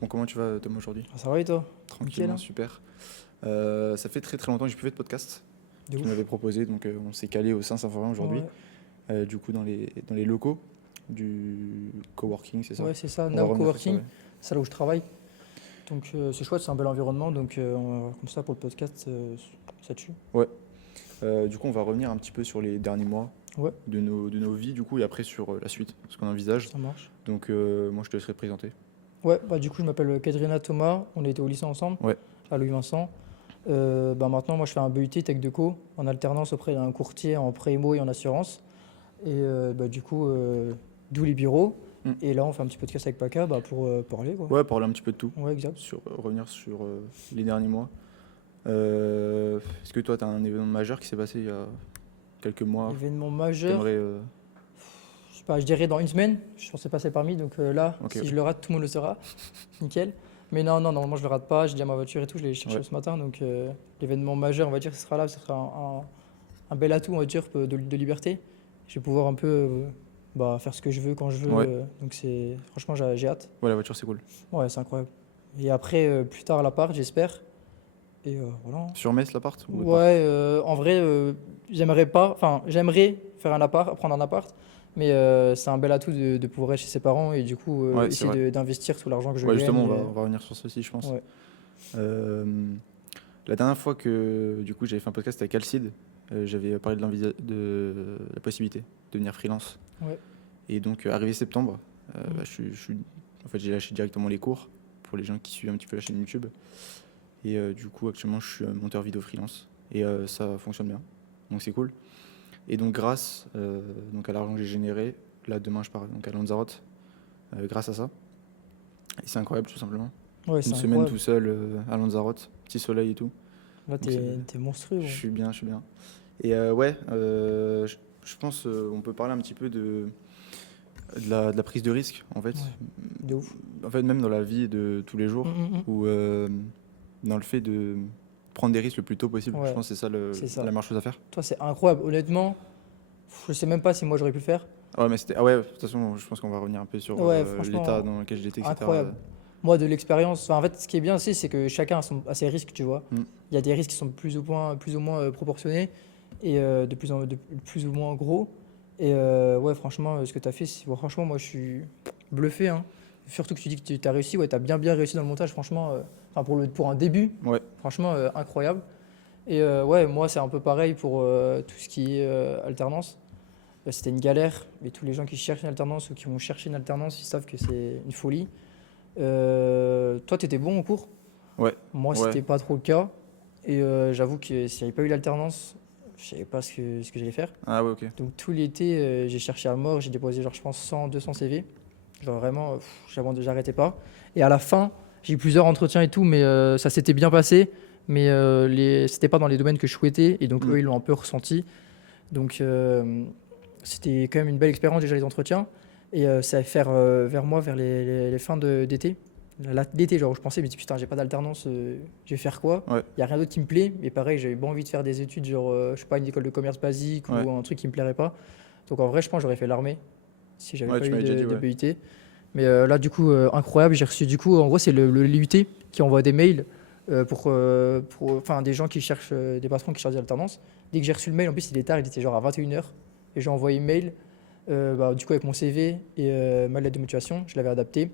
Bon, comment tu vas, Tom, aujourd'hui? Ah, ça va et toi? Nickel, Tranquillement, hein? super. Ça fait très très longtemps que j'ai plus fait de podcast. De Tu m'avais ouf. proposé, donc on s'est calé au 520 aujourd'hui, Ouais, du coup dans les locaux du coworking, c'est ça? ouais, c'est ça, On va Now revenir sur ça, Coworking, ouais. c'est là où je travaille. Donc c'est chouette, c'est un bel environnement, donc on va comme ça pour le podcast, ça tue. Ouais. Du coup, on va revenir un petit peu sur les derniers mois Ouais, de nos vies, du coup, et après sur la suite, ce qu'on envisage. ça marche. Donc, moi, je te laisserai te présenter. Ouais, bah du coup je m'appelle Kadrina Thomas, on était au lycée ensemble, Ouais. à Louis Vincent. Bah maintenant moi je fais un BUT Tech Deco en alternance auprès d'un courtier en pré-émo et en assurance. Et bah du coup, d'où les bureaux. Mm. Et là on fait un petit podcast avec Paca bah, pour parler quoi. Ouais, parler un petit peu de tout, Ouais, exact. revenir sur les derniers mois. Est-ce que toi, tu as un événement majeur qui s'est passé il y a quelques mois? Événement majeur. T'aimerais. Je sais pas, je dirais dans une semaine, je pensais passer parmi, donc là, Ok, si ok. je le rate, tout le monde le saura. Nickel. Mais non, non, normalement je le rate pas, j'ai déjà ma voiture et tout, je l'ai cherché Ouais. ce matin, donc l'événement majeur, on va dire, ce sera là, ce sera un bel atout, on va dire, de liberté. Je vais pouvoir un peu bah, faire ce que je veux quand je veux, Ouais. donc c'est, franchement, j'ai hâte. Ouais, la voiture, c'est cool. Ouais, c'est incroyable. Et après, plus tard à l'appart, j'espère. Et voilà. Sur Metz, l'appart ou autre part? Ouais, en vrai, j'aimerais pas, enfin, j'aimerais faire un appart, prendre un appart, mais c'est un bel atout de pouvoir être chez ses parents et du coup Ouais, c'est essayer vrai. d'investir tout l'argent que je Ouais, gagne. justement, on va revenir sur ça aussi, je pense. Ouais, Euh, la dernière fois que du coup j'avais fait un podcast avec Alcide, j'avais parlé de la possibilité de devenir freelance. ouais, Et donc, arrivé septembre, Mm. bah, en fait, j'ai lâché directement les cours pour les gens qui suivent un petit peu la chaîne YouTube. Et du coup, actuellement, je suis monteur vidéo freelance. Et ça fonctionne bien. Donc, c'est cool. Et donc, grâce donc à l'argent que j'ai généré, là, demain, je pars donc à Lanzarote grâce à ça. Et c'est incroyable, tout simplement. ouais, Une c'est semaine incroyable. tout seul à Lanzarote, petit soleil et tout. Là, Donc, c'est- t'es monstrueux, je gros. suis bien, je suis bien. Et ouais, je pense on peut parler un petit peu de la prise de risque, en fait. Ouais, de ouf. En fait, même dans la vie de tous les jours, Mm. ou dans le fait de prendre des risques le plus tôt possible. Je Ouais, pense que c'est ça c'est ça. la meilleure chose à faire. Toi, c'est incroyable. Honnêtement, je sais même pas si moi j'aurais pu le faire. Ah ouais, mais c'était. Ah ouais, de toute façon, je pense qu'on va revenir un peu sur Ouais, l'état franchement, dans lequel j'étais, etc. incroyable. Moi, de l'expérience, enfin, en fait, ce qui est bien aussi, c'est que chacun a ses risques, tu vois. Mm. Il y a des risques qui sont plus ou moins proportionnés et de plus ou moins gros. Et ouais, franchement, ce que tu as fait, franchement, moi, je suis bluffé, hein. Surtout que tu dis que tu as réussi, ouais, tu as bien réussi dans le montage, franchement, enfin, pour un début, Ouais, franchement, incroyable. Et ouais, moi, c'est un peu pareil pour tout ce qui est alternance. C'était une galère, mais tous les gens qui cherchent une alternance ou qui vont chercher une alternance, ils savent que c'est une folie. Toi, tu étais bon au cours. ouais, Moi, ouais. c'était pas trop le cas. Et j'avoue que s'il n'y avait pas eu l'alternance, je savais pas ce que j'allais faire. Ah ouais, ok. Donc tout l'été, j'ai cherché à mort. J'ai déposé, genre, je pense, 100, 200 CV. Genre vraiment, j'arrêtais pas. Et à la fin, j'ai eu plusieurs entretiens et tout, mais ça s'était bien passé. Mais c'était pas dans les domaines que je souhaitais. Et donc Mm. eux, ils l'ont un peu ressenti. Donc c'était quand même une belle expérience déjà les entretiens. Et ça va faire vers les fins d'été. L'été, genre je pensais, mais putain, j'ai pas d'alternance, je vais faire quoi? Ouais, Il y a rien d'autre qui me plaît. Mais pareil, j'avais pas envie de faire des études, genre je sais pas, une école de commerce basique ouais. ou un truc qui me plairait pas. Donc en vrai, je pense que j'aurais fait l'armée si j'avais Ouais, pas tu eu m'avais déjà dit, de ouais. BUT. Mais là, du coup, incroyable. J'ai reçu, du coup, en gros, c'est le l'IUT qui envoie des mails enfin, des gens qui cherchent, des patrons qui cherchent des alternances. Dès que j'ai reçu le mail, en plus, il est tard, il était genre à 21h. Et j'ai envoyé mail, bah, du coup, avec mon CV et ma lettre de motivation, je l'avais adapté.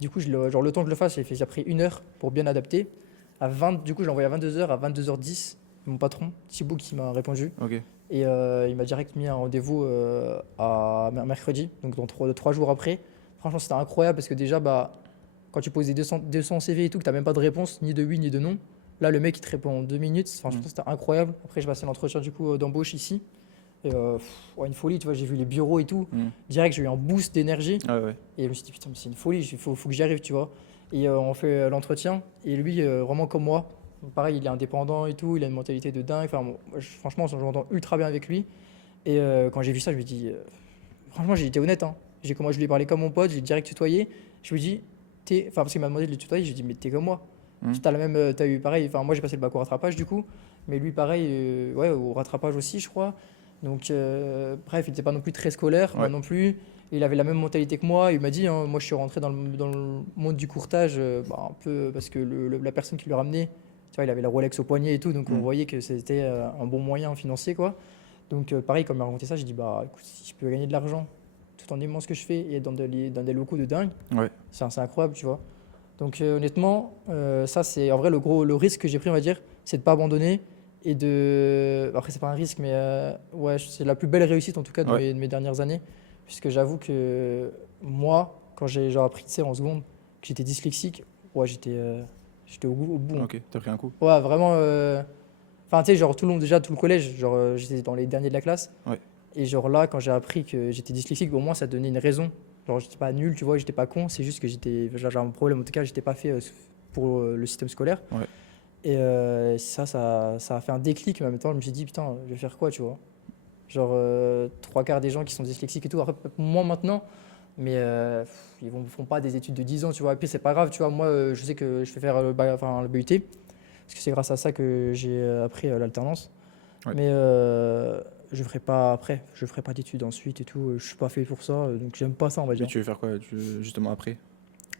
Du coup, genre, le temps que je le fasse, j'ai pris 1 heure pour bien adapter. Du coup, je l'ai envoyé à 22h, à 22h10, mon patron, Thibaut, qui m'a répondu. Ok. Et il m'a direct mis un rendez-vous à mercredi, donc dans 3 jours après. Franchement, c'était incroyable parce que déjà, bah, quand tu poses des 200 CV et tout, que tu n'as même pas de réponse, ni de oui, ni de non, là, le mec, il te répond en 2 minutes. Franchement, Mm. c'était incroyable. Après, j'ai passé l'entretien du coup d'embauche ici. Et ouais, une folie, tu vois, j'ai vu les bureaux et tout. Mm. Direct, j'ai eu un boost d'énergie. Ah ouais. Et je me suis dit, putain, mais c'est une folie, faut que j'y arrive, tu vois. Et on fait l'entretien. Et lui, vraiment comme moi, pareil, il est indépendant et tout, il a une mentalité de dingue. Enfin, bon, franchement, je m'entends ultra bien avec lui. Et quand j'ai vu ça, je me dis, franchement, j'ai été honnête. Hein. Je lui ai parlé comme mon pote, j'ai direct tutoyé. Je lui ai dit, enfin, parce qu'il m'a demandé de le tutoyer, j'ai dit, mais t'es comme moi. Mm. T'as eu pareil, enfin, moi j'ai passé le bac au rattrapage du coup, mais lui pareil, ouais, au rattrapage aussi, je crois. Donc, bref, il n'était pas non plus très scolaire, moi Ouais. non plus. Il avait la même mentalité que moi. Il m'a dit, hein, moi je suis rentré dans le monde du courtage un peu parce que la personne qui le ramenait, tu vois, il avait la Rolex au poignet et tout, donc on voyait que c'était un bon moyen financier, quoi. Donc pareil, quand il m'a raconté ça, j'ai dit, bah écoute, si je peux gagner de l'argent tout en aimant ce que je fais et être dans des locaux de dingue, Ouais. c'est incroyable, tu vois. Donc honnêtement, ça c'est en vrai le risque que j'ai pris, on va dire, c'est de pas abandonner et de. Après c'est pas un risque, mais ouais, c'est la plus belle réussite en tout cas Ouais. de mes dernières années, puisque j'avoue que moi, quand j'ai genre appris, tu sais, en seconde, que j'étais dyslexique, ouais, j'étais au bout, hein. Ok, t'as pris un coup. Ouais, vraiment. Enfin, tu sais, genre tout le monde déjà, tout le collège, genre j'étais dans les derniers de la classe. Ouais. Et genre là, quand j'ai appris que j'étais dyslexique, au moins ça donnait une raison. Genre j'étais pas nul, tu vois, j'étais pas con, c'est juste que j'avais un problème. En tout cas, j'étais pas fait pour le système scolaire. Ouais. Et ça a fait un déclic, mais en même temps, je me suis dit, putain, je vais faire quoi, tu vois. Genre, trois quarts des gens qui sont dyslexiques et tout, après, moi maintenant, mais ils font pas des études de 10 ans, tu vois. Et puis c'est pas grave, tu vois. Moi, je sais que je vais faire le BUT, parce que c'est grâce à ça que j'ai appris l'alternance. Ouais. Mais je ferai pas après, je ferai pas d'études ensuite et tout. Je suis pas fait pour ça, donc j'aime pas ça, on va Mais dire. tu veux faire quoi justement après?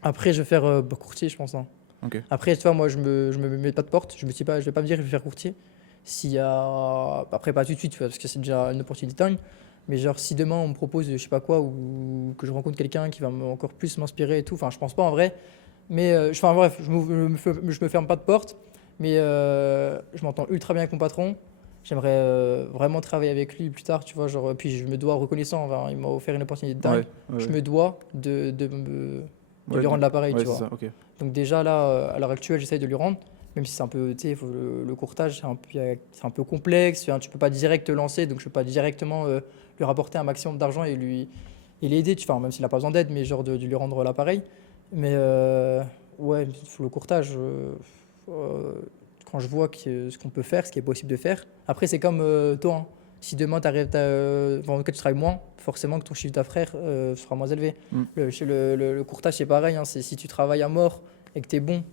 Après, je vais faire courtier, je pense, hein. Ok. Après, tu vois, moi, je me mets pas de porte. Je me dis pas, je vais pas me dire, je vais faire courtier. S'il y a, après, pas tout de suite, tu vois, parce que c'est déjà une opportunité dingue. Mais genre, si demain on me propose, je sais pas quoi, ou que je rencontre quelqu'un qui va encore plus m'inspirer et tout, enfin, je pense pas en vrai. Mais, enfin, bref, je me ferme pas de porte. Mais je m'entends ultra bien avec mon patron. J'aimerais vraiment travailler avec lui plus tard, tu vois. Genre, puis je me dois reconnaissant. Enfin, il m'a offert une opportunité dingue. Ouais. Ouais. Je Ouais. me dois de Ouais, lui rendre l'appareil, ouais, tu c'est vois. ça. Ok. Donc déjà là, à l'heure actuelle, j'essaye de lui rendre, même si c'est un peu, tu sais, le courtage, c'est un peu complexe, tu peux pas direct te lancer, donc je peux pas directement lui rapporter un maximum d'argent et l'aider, enfin, même s'il a pas besoin d'aide, mais genre de lui rendre l'appareil. Mais ouais, le courtage, euh, quand je vois ce qu'on peut faire, ce qui est possible de faire. Après, c'est comme toi, hein. Si demain tu arrives, en tout cas, tu travailles moins, forcément que ton chiffre d'affaires sera moins élevé. Mm. Le courtage, c'est pareil, hein, si tu travailles à mort et que tu es bon,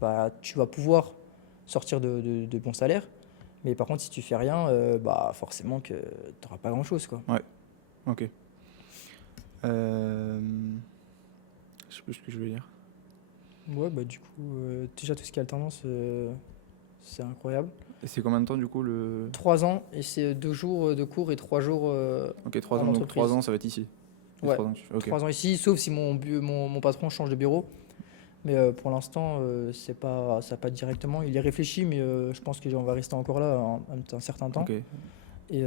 bah, tu vas pouvoir sortir de bons salaires. Mais par contre, si tu fais rien, bah, forcément que tu n'auras pas grand-chose, quoi. Ouais. Ok. Euh... Je sais plus ce que je voulais dire. Ouais, bah, du coup, déjà, tout ce qui est alternance, c'est incroyable. Et c'est combien de temps du coup le. 3 ans, et c'est 2 jours de cours et 3 jours Ok, 3 en ans. Donc entreprise. 3 ans, ça va être ici. Les Ouais. 3 ans que tu fais. Ok. 3 ans ici, sauf si mon patron change de bureau. Mais pour l'instant, ça pas directement. Il y réfléchit, mais je pense qu'on va rester encore là un certain temps. Ok. Et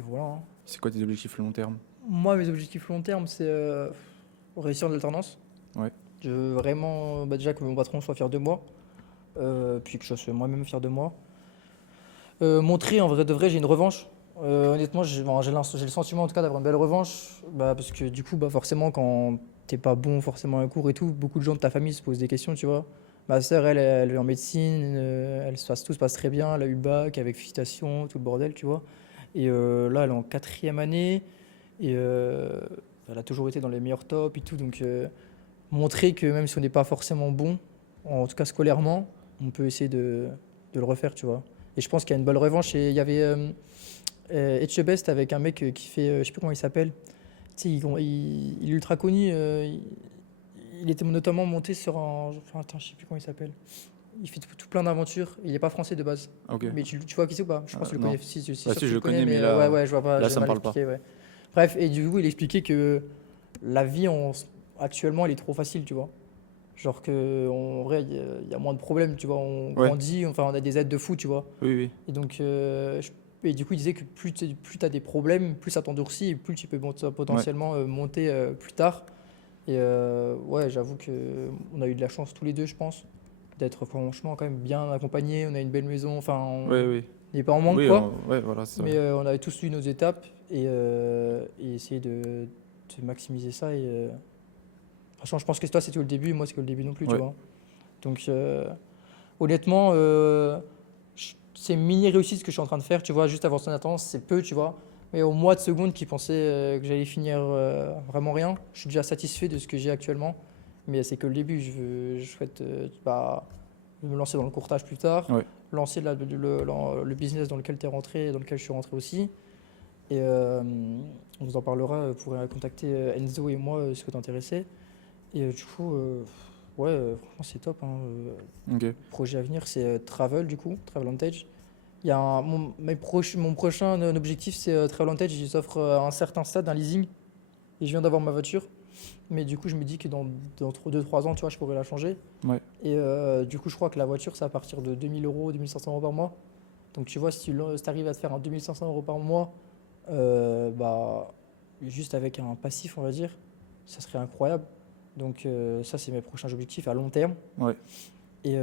voilà, hein. C'est quoi tes objectifs long terme? Moi, mes objectifs long terme, c'est réussir de l'alternance. Ouais. Je veux vraiment, déjà que mon patron soit fier de moi, puis que je sois moi-même fier de moi. Montrer en vrai de vrai, j'ai une revanche. Honnêtement, j'ai le sentiment en tout cas d'avoir une belle revanche, parce que du coup, forcément, quand t'es pas bon forcément à un cours et tout, beaucoup de gens de ta famille se posent des questions, tu vois. Ma sœur, elle est en médecine, tout se passe très bien, elle a eu le bac avec félicitations, tout le bordel, tu vois. Et là, elle est en quatrième année et elle a toujours été dans les meilleurs tops et tout, donc montrer que même si on n'est pas forcément bon, en tout cas scolairement, on peut essayer de le refaire, tu vois. Et je pense qu'il y a une bonne revanche. Et il y avait Etchebest avec un mec qui fait, je sais plus comment il s'appelle. Tu sais, il est ultra connu. Il était notamment monté sur un. Enfin, attends, je sais plus comment il s'appelle. Il fait tout plein d'aventures. Il n'est pas français de base. Ok. Mais tu vois qui c'est ou pas? Je pense que tu le Non. connais. Si, c'est sûr Bah, que si, tu je le le connais, mais mais là, ouais, je vois pas. là, J'ai ça me mal parle pas. expliqué, ouais. Bref, et du coup, il expliquait que la vie actuellement, elle est trop facile, tu vois. Genre que en vrai, il y a moins de problèmes, tu vois. On Ouais. grandit, enfin, on a des aides de fou, tu vois. Oui, oui. Et donc, et du coup, il disait que plus tu as des problèmes, plus ça t'endurcit et plus tu peux potentiellement monter plus tard. Et ouais, j'avoue qu'on a eu de la chance tous les deux, je pense, d'être franchement quand même bien accompagnés. On a une belle maison, enfin, on Oui, oui. n'est pas en manque, Oui, quoi. ouais, voilà, c'est ça. Mais on avait tous eu nos étapes et essayer de maximiser ça. Et franchement, je pense que toi, c'est que le début, et moi, c'est que le début non plus, tu Ouais. vois. Donc, honnêtement, c'est une mini réussite ce que je suis en train de faire, tu vois, juste avant son attente, c'est peu, tu vois. Mais au mois de seconde qui pensait que j'allais finir vraiment rien, je suis déjà satisfait de ce que j'ai actuellement. Mais c'est que le début, je souhaite me lancer dans le courtage plus tard, Ouais. lancer le business dans lequel tu es rentré, dans lequel je suis rentré aussi. Et on vous en parlera, vous pourrez contacter Enzo et moi si vous êtes intéressés. Et du coup, ouais, franchement, c'est top, hein. Ok. Projet à venir, c'est Travel, du coup, Travel Vantage. Il y a mon prochain objectif, c'est Travel Vantage. Ils offrent à un certain stade un leasing. Et je viens d'avoir ma voiture. Mais du coup, je me dis que dans 2-3 ans, tu vois, je pourrais la changer. Ouais. Et du coup, je crois que la voiture, c'est à partir de 2000 euros, 2500 euros par mois. Donc, tu vois, si tu arrives à te faire un 2500 euros par mois, bah, juste avec un passif, on va dire, ça serait incroyable. Donc, ça, c'est mes prochains objectifs à long terme. Ouais. Et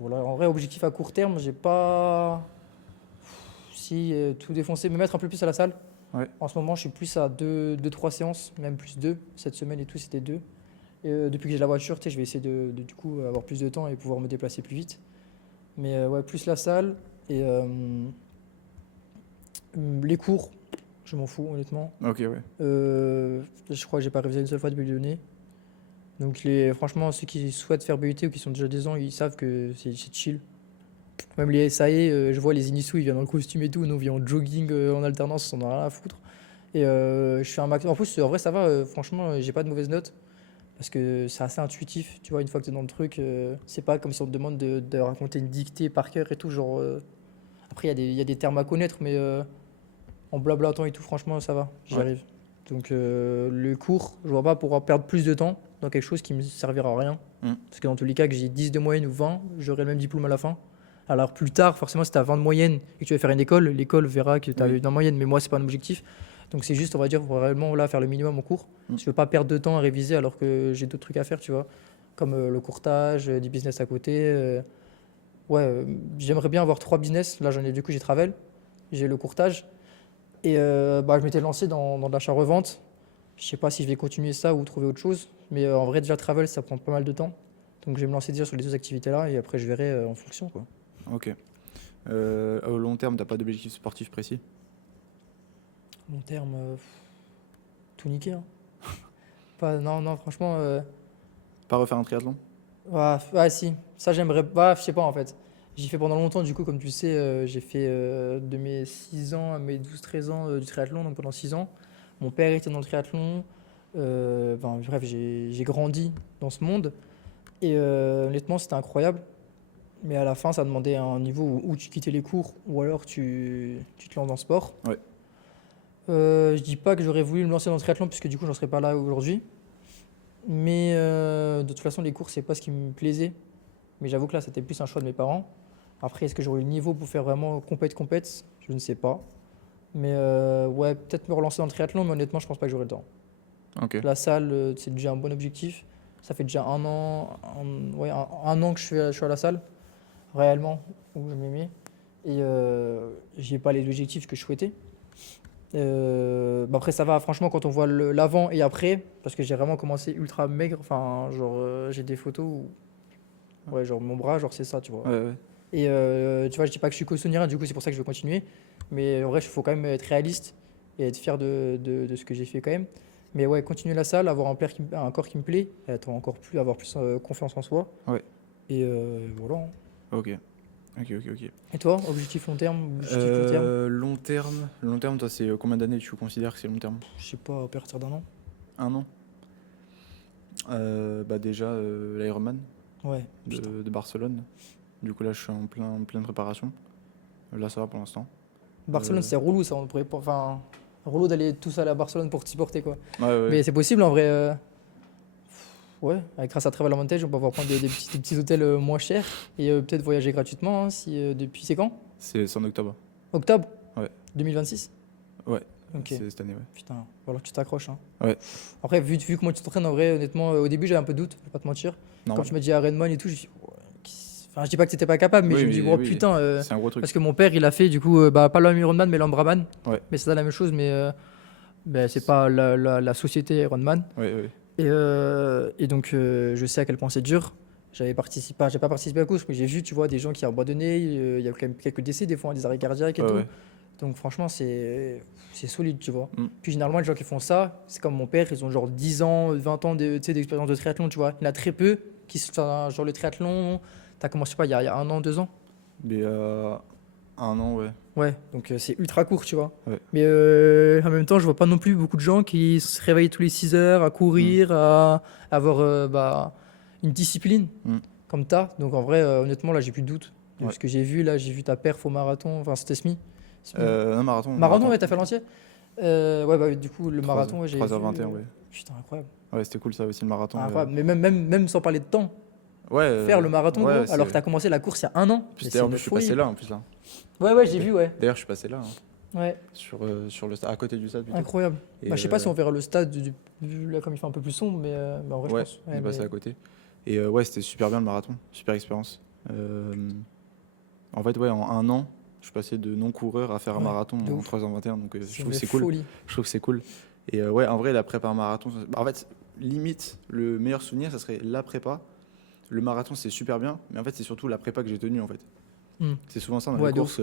voilà, en vrai, objectif à court terme, j'ai pas. Si, tout défoncer, me mettre un peu plus à la salle. Ouais. En ce moment, je suis plus à 2-3 séances, même plus 2. Cette semaine et tout, c'était 2. Et depuis que j'ai la voiture, tu sais, je vais essayer du coup avoir plus de temps et pouvoir me déplacer plus vite. Mais ouais, plus la salle et les cours, je m'en fous honnêtement. Ok, ouais. Je crois que j'ai pas révisé une seule fois depuis le donner. Donc franchement, ceux qui souhaitent faire BUT ou qui sont déjà des ans, ils savent que c'est chill. Même les SAE, je vois les initiaux, ils viennent en costume et tout, nous on vient en jogging en alternance, on en a rien à foutre. Et je fais un max. En plus, en vrai, ça va, franchement, j'ai pas de mauvaise note. Parce que c'est assez intuitif, tu vois, une fois que tu es dans le truc, c'est pas comme si on te demande de raconter une dictée par cœur et tout. Genre, après, il y a des termes à connaître, mais en blablatant et tout, franchement, ça va, j'y Ouais. arrive. Donc, le cours, je vois pas pouvoir perdre plus de temps dans quelque chose qui me servira à rien. Parce que dans tous les cas, que j'ai 10 de moyenne ou 20, j'aurai le même diplôme à la fin. Alors, plus tard, forcément, si tu as 20 de moyenne et que tu vas faire une école, l'école verra que tu as Oui. eu une moyenne, mais moi, c'est pas un objectif. Donc c'est juste, on va dire, vraiment là, faire le minimum en cours. Je veux pas perdre de temps à réviser alors que j'ai d'autres trucs à faire, tu vois. Comme le courtage, du business à côté. Ouais, j'aimerais bien avoir 3 business. Là, j'en ai, du coup, j'ai Travel, j'ai le courtage. Et bah, je m'étais lancé dans de l'achat-revente. Je sais pas si je vais continuer ça ou trouver autre chose. Mais en vrai, déjà, Travel, ça prend pas mal de temps. Donc je vais me lancer déjà sur les 2 activités-là et après, je verrai en fonction, quoi. Ok. Au long terme, t'as pas d'objectif sportif précis? Long terme, tout niquer, hein. Pas, non, non, franchement. Pas refaire un triathlon? Ouais, si, ça j'aimerais pas, je sais pas en fait. J'ai fait pendant longtemps, du coup, comme tu sais, j'ai fait de mes 6 ans à mes 12-13 ans du triathlon, donc pendant 6 ans. Mon père était dans le triathlon. Enfin, bref, j'ai grandi dans ce monde. Et honnêtement, c'était incroyable. Mais à la fin, ça demandait un niveau où tu quittais les cours ou alors tu te lances dans le sport. Ouais. Je dis pas que j'aurais voulu me lancer dans le triathlon, puisque du coup, j'en serais pas là aujourd'hui. Mais de toute façon, les cours, c'est pas ce qui me plaisait. Mais j'avoue que là, c'était plus un choix de mes parents. Après, est-ce que j'aurais eu le niveau pour faire vraiment compète? Je ne sais pas. Mais ouais, peut-être me relancer dans le triathlon, mais honnêtement, je pense pas que j'aurai le temps. Ok. La salle, c'est déjà un bon objectif. Ça fait déjà ouais, un an que je suis à la salle, réellement, où je m'y mets. Et j'ai pas les objectifs que je souhaitais. Bah après ça va franchement quand on voit l'avant et après parce que j'ai vraiment commencé ultra maigre, enfin genre j'ai des photos où ouais genre mon bras genre c'est ça tu vois. Ouais, ouais. Et tu vois je dis pas que je suis costaud ni rien, du coup c'est pour ça que je veux continuer, mais en vrai il faut quand même être réaliste et être fier de ce que j'ai fait quand même. Mais ouais, continuer la salle, avoir un corps qui me plaît, être encore plus avoir plus confiance en soi. Ouais. Et voilà, hein. Ok. Ok. Et toi, objectif long terme, objectif court terme? Long terme, toi, c'est combien d'années tu considères que c'est long terme? Je sais pas, à partir d'un an. Un an? Bah déjà, l'Ironman Ouais, putain. de Barcelone. Du coup, là, je suis en pleine préparation. Là, ça va pour l'instant. Barcelone, c'est relou ça, on pourrait pas. Enfin, relou d'aller tous aller à Barcelone pour t'y porter quoi. Ouais. Mais c'est possible en vrai. Ouais, grâce à Travel Avantage, on peut avoir prendre des petits hôtels moins chers et peut-être voyager gratuitement hein, si, depuis. C'est quand? C'est en octobre. Octobre Ouais. 2026? Ouais. Ok. C'est cette année, ouais. Putain, alors tu t'accroches. Hein. Ouais. Après, vu comment tu t'entraînes, en vrai, honnêtement, au début j'avais un peu de doute, je vais pas te mentir. Non. Quand tu m'as dit Ironman et tout, je me suis dit, ouais, enfin, je dis pas que t'étais pas capable, mais Oui, je me dis, mais oh oui, putain. c'est un gros truc. Parce que mon père, il a fait du coup, bah, pas l'Ironman, mais l'Ambraman. Ouais. Mais c'est pas la même chose, mais bah, c'est pas la société Ironman. Ouais. Et donc, je sais à quel point c'est dur. J'ai pas participé à la course, mais j'ai vu, tu vois, des gens qui ont abandonné. Il y a quand même quelques décès, des fois, des arrêts cardiaques et tout. Ouais. Donc, franchement, c'est solide, tu vois. Mm. Puis, généralement, les gens qui font ça, c'est comme mon père, ils ont genre 10 ans, 20 ans d'expérience de triathlon, tu vois. Il y en a très peu qui se font genre le triathlon. T'as commencé, je sais pas, il y a 1 an, 2 ans. Mais Un an, ouais. Ouais, donc c'est ultra court, tu vois. Ouais. Mais en même temps, je vois pas non plus beaucoup de gens qui se réveillent tous les 6 heures à courir, à avoir une discipline Mm. comme t'as. Donc en vrai, honnêtement, là, j'ai plus de doute. De Ouais. ce que j'ai vu, là, j'ai vu ta perf au marathon. Enfin, c'était semi. Non, marathon. Marathon, ouais, t'as fait l'entier. Ouais, bah du coup, le marathon, ouais, j'ai 3h21, vu. ouais. Putain, incroyable. Ouais, c'était cool ça aussi, le marathon. Incroyable. Mais même sans parler de temps, Ouais. faire le marathon, ouais, gros, alors que t'as commencé la course il y a un an. Puis Mais d'ailleurs, c'est une je suis folie. passé là en plus là. Ouais, j'ai vu, ouais. D'ailleurs, je suis passé là, hein, Ouais, sur le stade, à côté du stade plutôt. incroyable. Et, Bah, je sais pas si on verra le stade là comme il fait un peu plus sombre, mais en vrai, Ouais, je pense. on Ouais, est passé mais- à côté. Et ouais, c'était super bien le marathon, super expérience. En fait, ouais, en un an, je suis passé de non-coureur à faire un Ouais, marathon de en ouf. 3h21, donc je C'est trouve une que c'est cool. folie. Je trouve que c'est cool. Et ouais, en vrai, la prépa marathon, en fait, limite, le meilleur souvenir, ça serait la prépa. Le marathon, c'est super bien, mais en fait, c'est surtout la prépa que j'ai tenue, en fait. Hmm. C'est souvent ça dans Ouais, les de courses.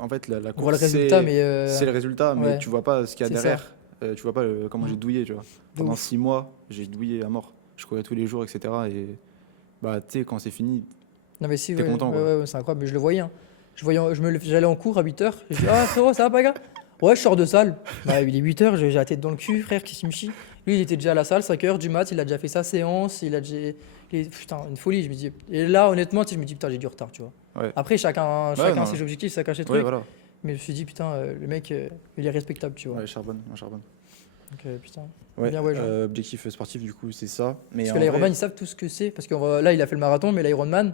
En fait, la On voit le course, résultat, mais c'est le résultat, mais ouais, tu vois pas ce qu'il y a c'est ça. derrière. Tu vois pas comment j'ai Hmm. douillé, tu vois. De Pendant ouf. 6 mois, j'ai douillé à mort. Je courais tous les jours, etc. Et bah, tu sais, quand c'est fini, Non, mais si, t'es ouais, content, quoi. ouais, c'est incroyable. Mais je le voyais, hein. J'allais en cours à 8h. Je dis, ah frérot, ça va pas, gars? Ouais, je sors de salle. Bah, il est 8h, j'ai la tête dans le cul, frère, qui me chie. Lui, il était déjà à la salle, 5h du mat, il a déjà fait sa séance, putain, une folie, je me dis. Et là, honnêtement, tu sais, je me dis, putain, j'ai du retard, tu vois. Ouais. Après, chacun non. ses objectifs, chacun ses Ouais, trucs. voilà. Mais je me suis dit, putain, le mec, il est respectable, tu vois. Ouais, charbonne, on charbonne. Donc, putain. Ouais, Bien, ouais, genre. objectif sportif, du coup, c'est ça. Mais Parce en que l'Ironman, vrai, ils savent tout ce que c'est. Parce que là, il a fait le marathon, mais l'Ironman,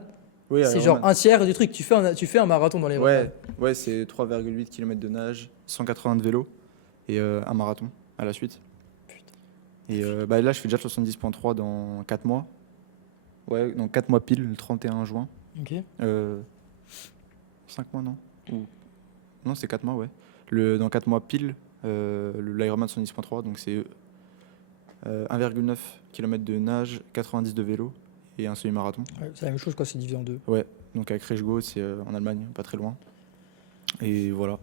oui, c'est Ironman. genre un tiers du truc. Tu fais un marathon dans l'Ironman. Ouais, c'est 3,8 km de nage, 180 de vélo et un marathon à la suite. Putain. Et bah, là, je fais déjà 70,3 dans 4 mois. Ouais, dans 4 mois pile, le 31 juin. Ok. 5 mois, non Non, c'est 4 mois, ouais. Dans 4 mois pile, l'Ironman 70,3, donc c'est 1,9 km de nage, 90 de vélo et un semi-marathon. Ouais, c'est la même chose, quoi, c'est divisé en deux. Ouais, donc à Kreshgo, c'est en Allemagne, pas très loin. Et voilà.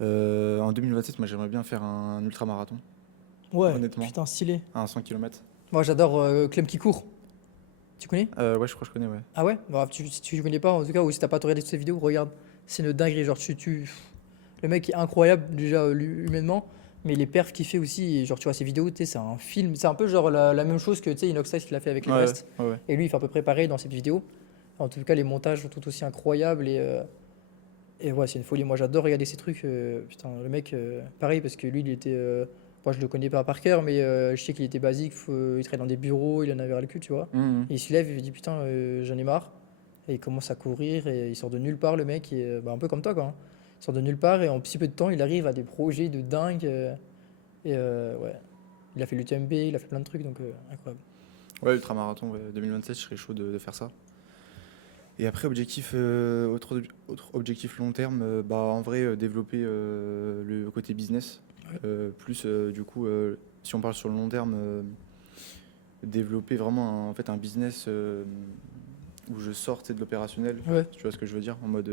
En 2027, moi j'aimerais bien faire un ultramarathon, Ouais, honnêtement. putain, stylé. Un 100 km. Moi, j'adore Clem qui court. Tu connais? Ouais, je crois que je connais, ouais. Ah ouais? Bah, si tu connais pas, en tout cas, ou si t'as pas regardé toutes ces vidéos, regarde. C'est une dinguerie. Genre, le mec est incroyable, déjà, humainement. Mais les perfs qu'il fait aussi, et genre, tu vois, ses vidéos, tu sais, c'est un film. C'est un peu genre la même chose que, tu sais, Inox qu'il a fait avec Ouais, l'Everest. ouais. Et lui, il fait à peu près pareil dans cette vidéo. En tout cas, les montages sont tout aussi incroyables. Et ouais, c'est une folie. Moi, j'adore regarder ces trucs. Putain, le mec, pareil, parce que lui, il était. Moi, je le connais pas par cœur, mais je sais qu'il était basique. Il travaillait dans des bureaux, il en avait ras le cul, tu vois. Mhm. Et il se lève, il dit putain, j'en ai marre. Et il commence à courir et il sort de nulle part, le mec. Et, bah, un peu comme toi, quoi, hein. Il sort de nulle part et en si peu de temps, il arrive à des projets de dingue. Ouais, il a fait l'UTMB, il a fait plein de trucs, donc incroyable. Ouais, ultramarathon, ouais, 2027, je serais chaud de faire ça. Et après, autre objectif long terme, bah, en vrai, développer le côté business. Plus, du coup, si on parle sur le long terme, développer vraiment en fait, un business où je sors tu sais, de l'opérationnel. Ouais, Tu vois ce que je veux dire? En mode,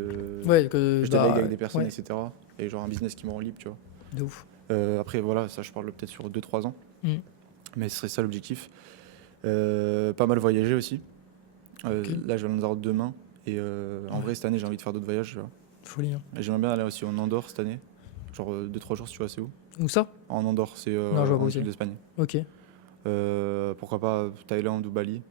ouais, je délègue avec des personnes, ouais, etc. Et genre un business qui me rend libre, tu vois. de ouf. Après, voilà, ça, je parle peut-être sur 2-3 ans. Mm. Mais ce serait ça l'objectif. Pas mal voyager aussi. Ok. Là, je vais en Lanzarote demain. Et en vrai, cette année, j'ai envie de faire d'autres voyages. Tu vois. Folie, hein. Et j'aimerais bien aller aussi en Andorre cette année. Genre 2-3 jours, si tu vois, c'est où? Où ça? En Andorre, c'est Non, je vois pas en où sud c'est. d'Espagne. Ok. Pourquoi pas Thaïlande ou Bali.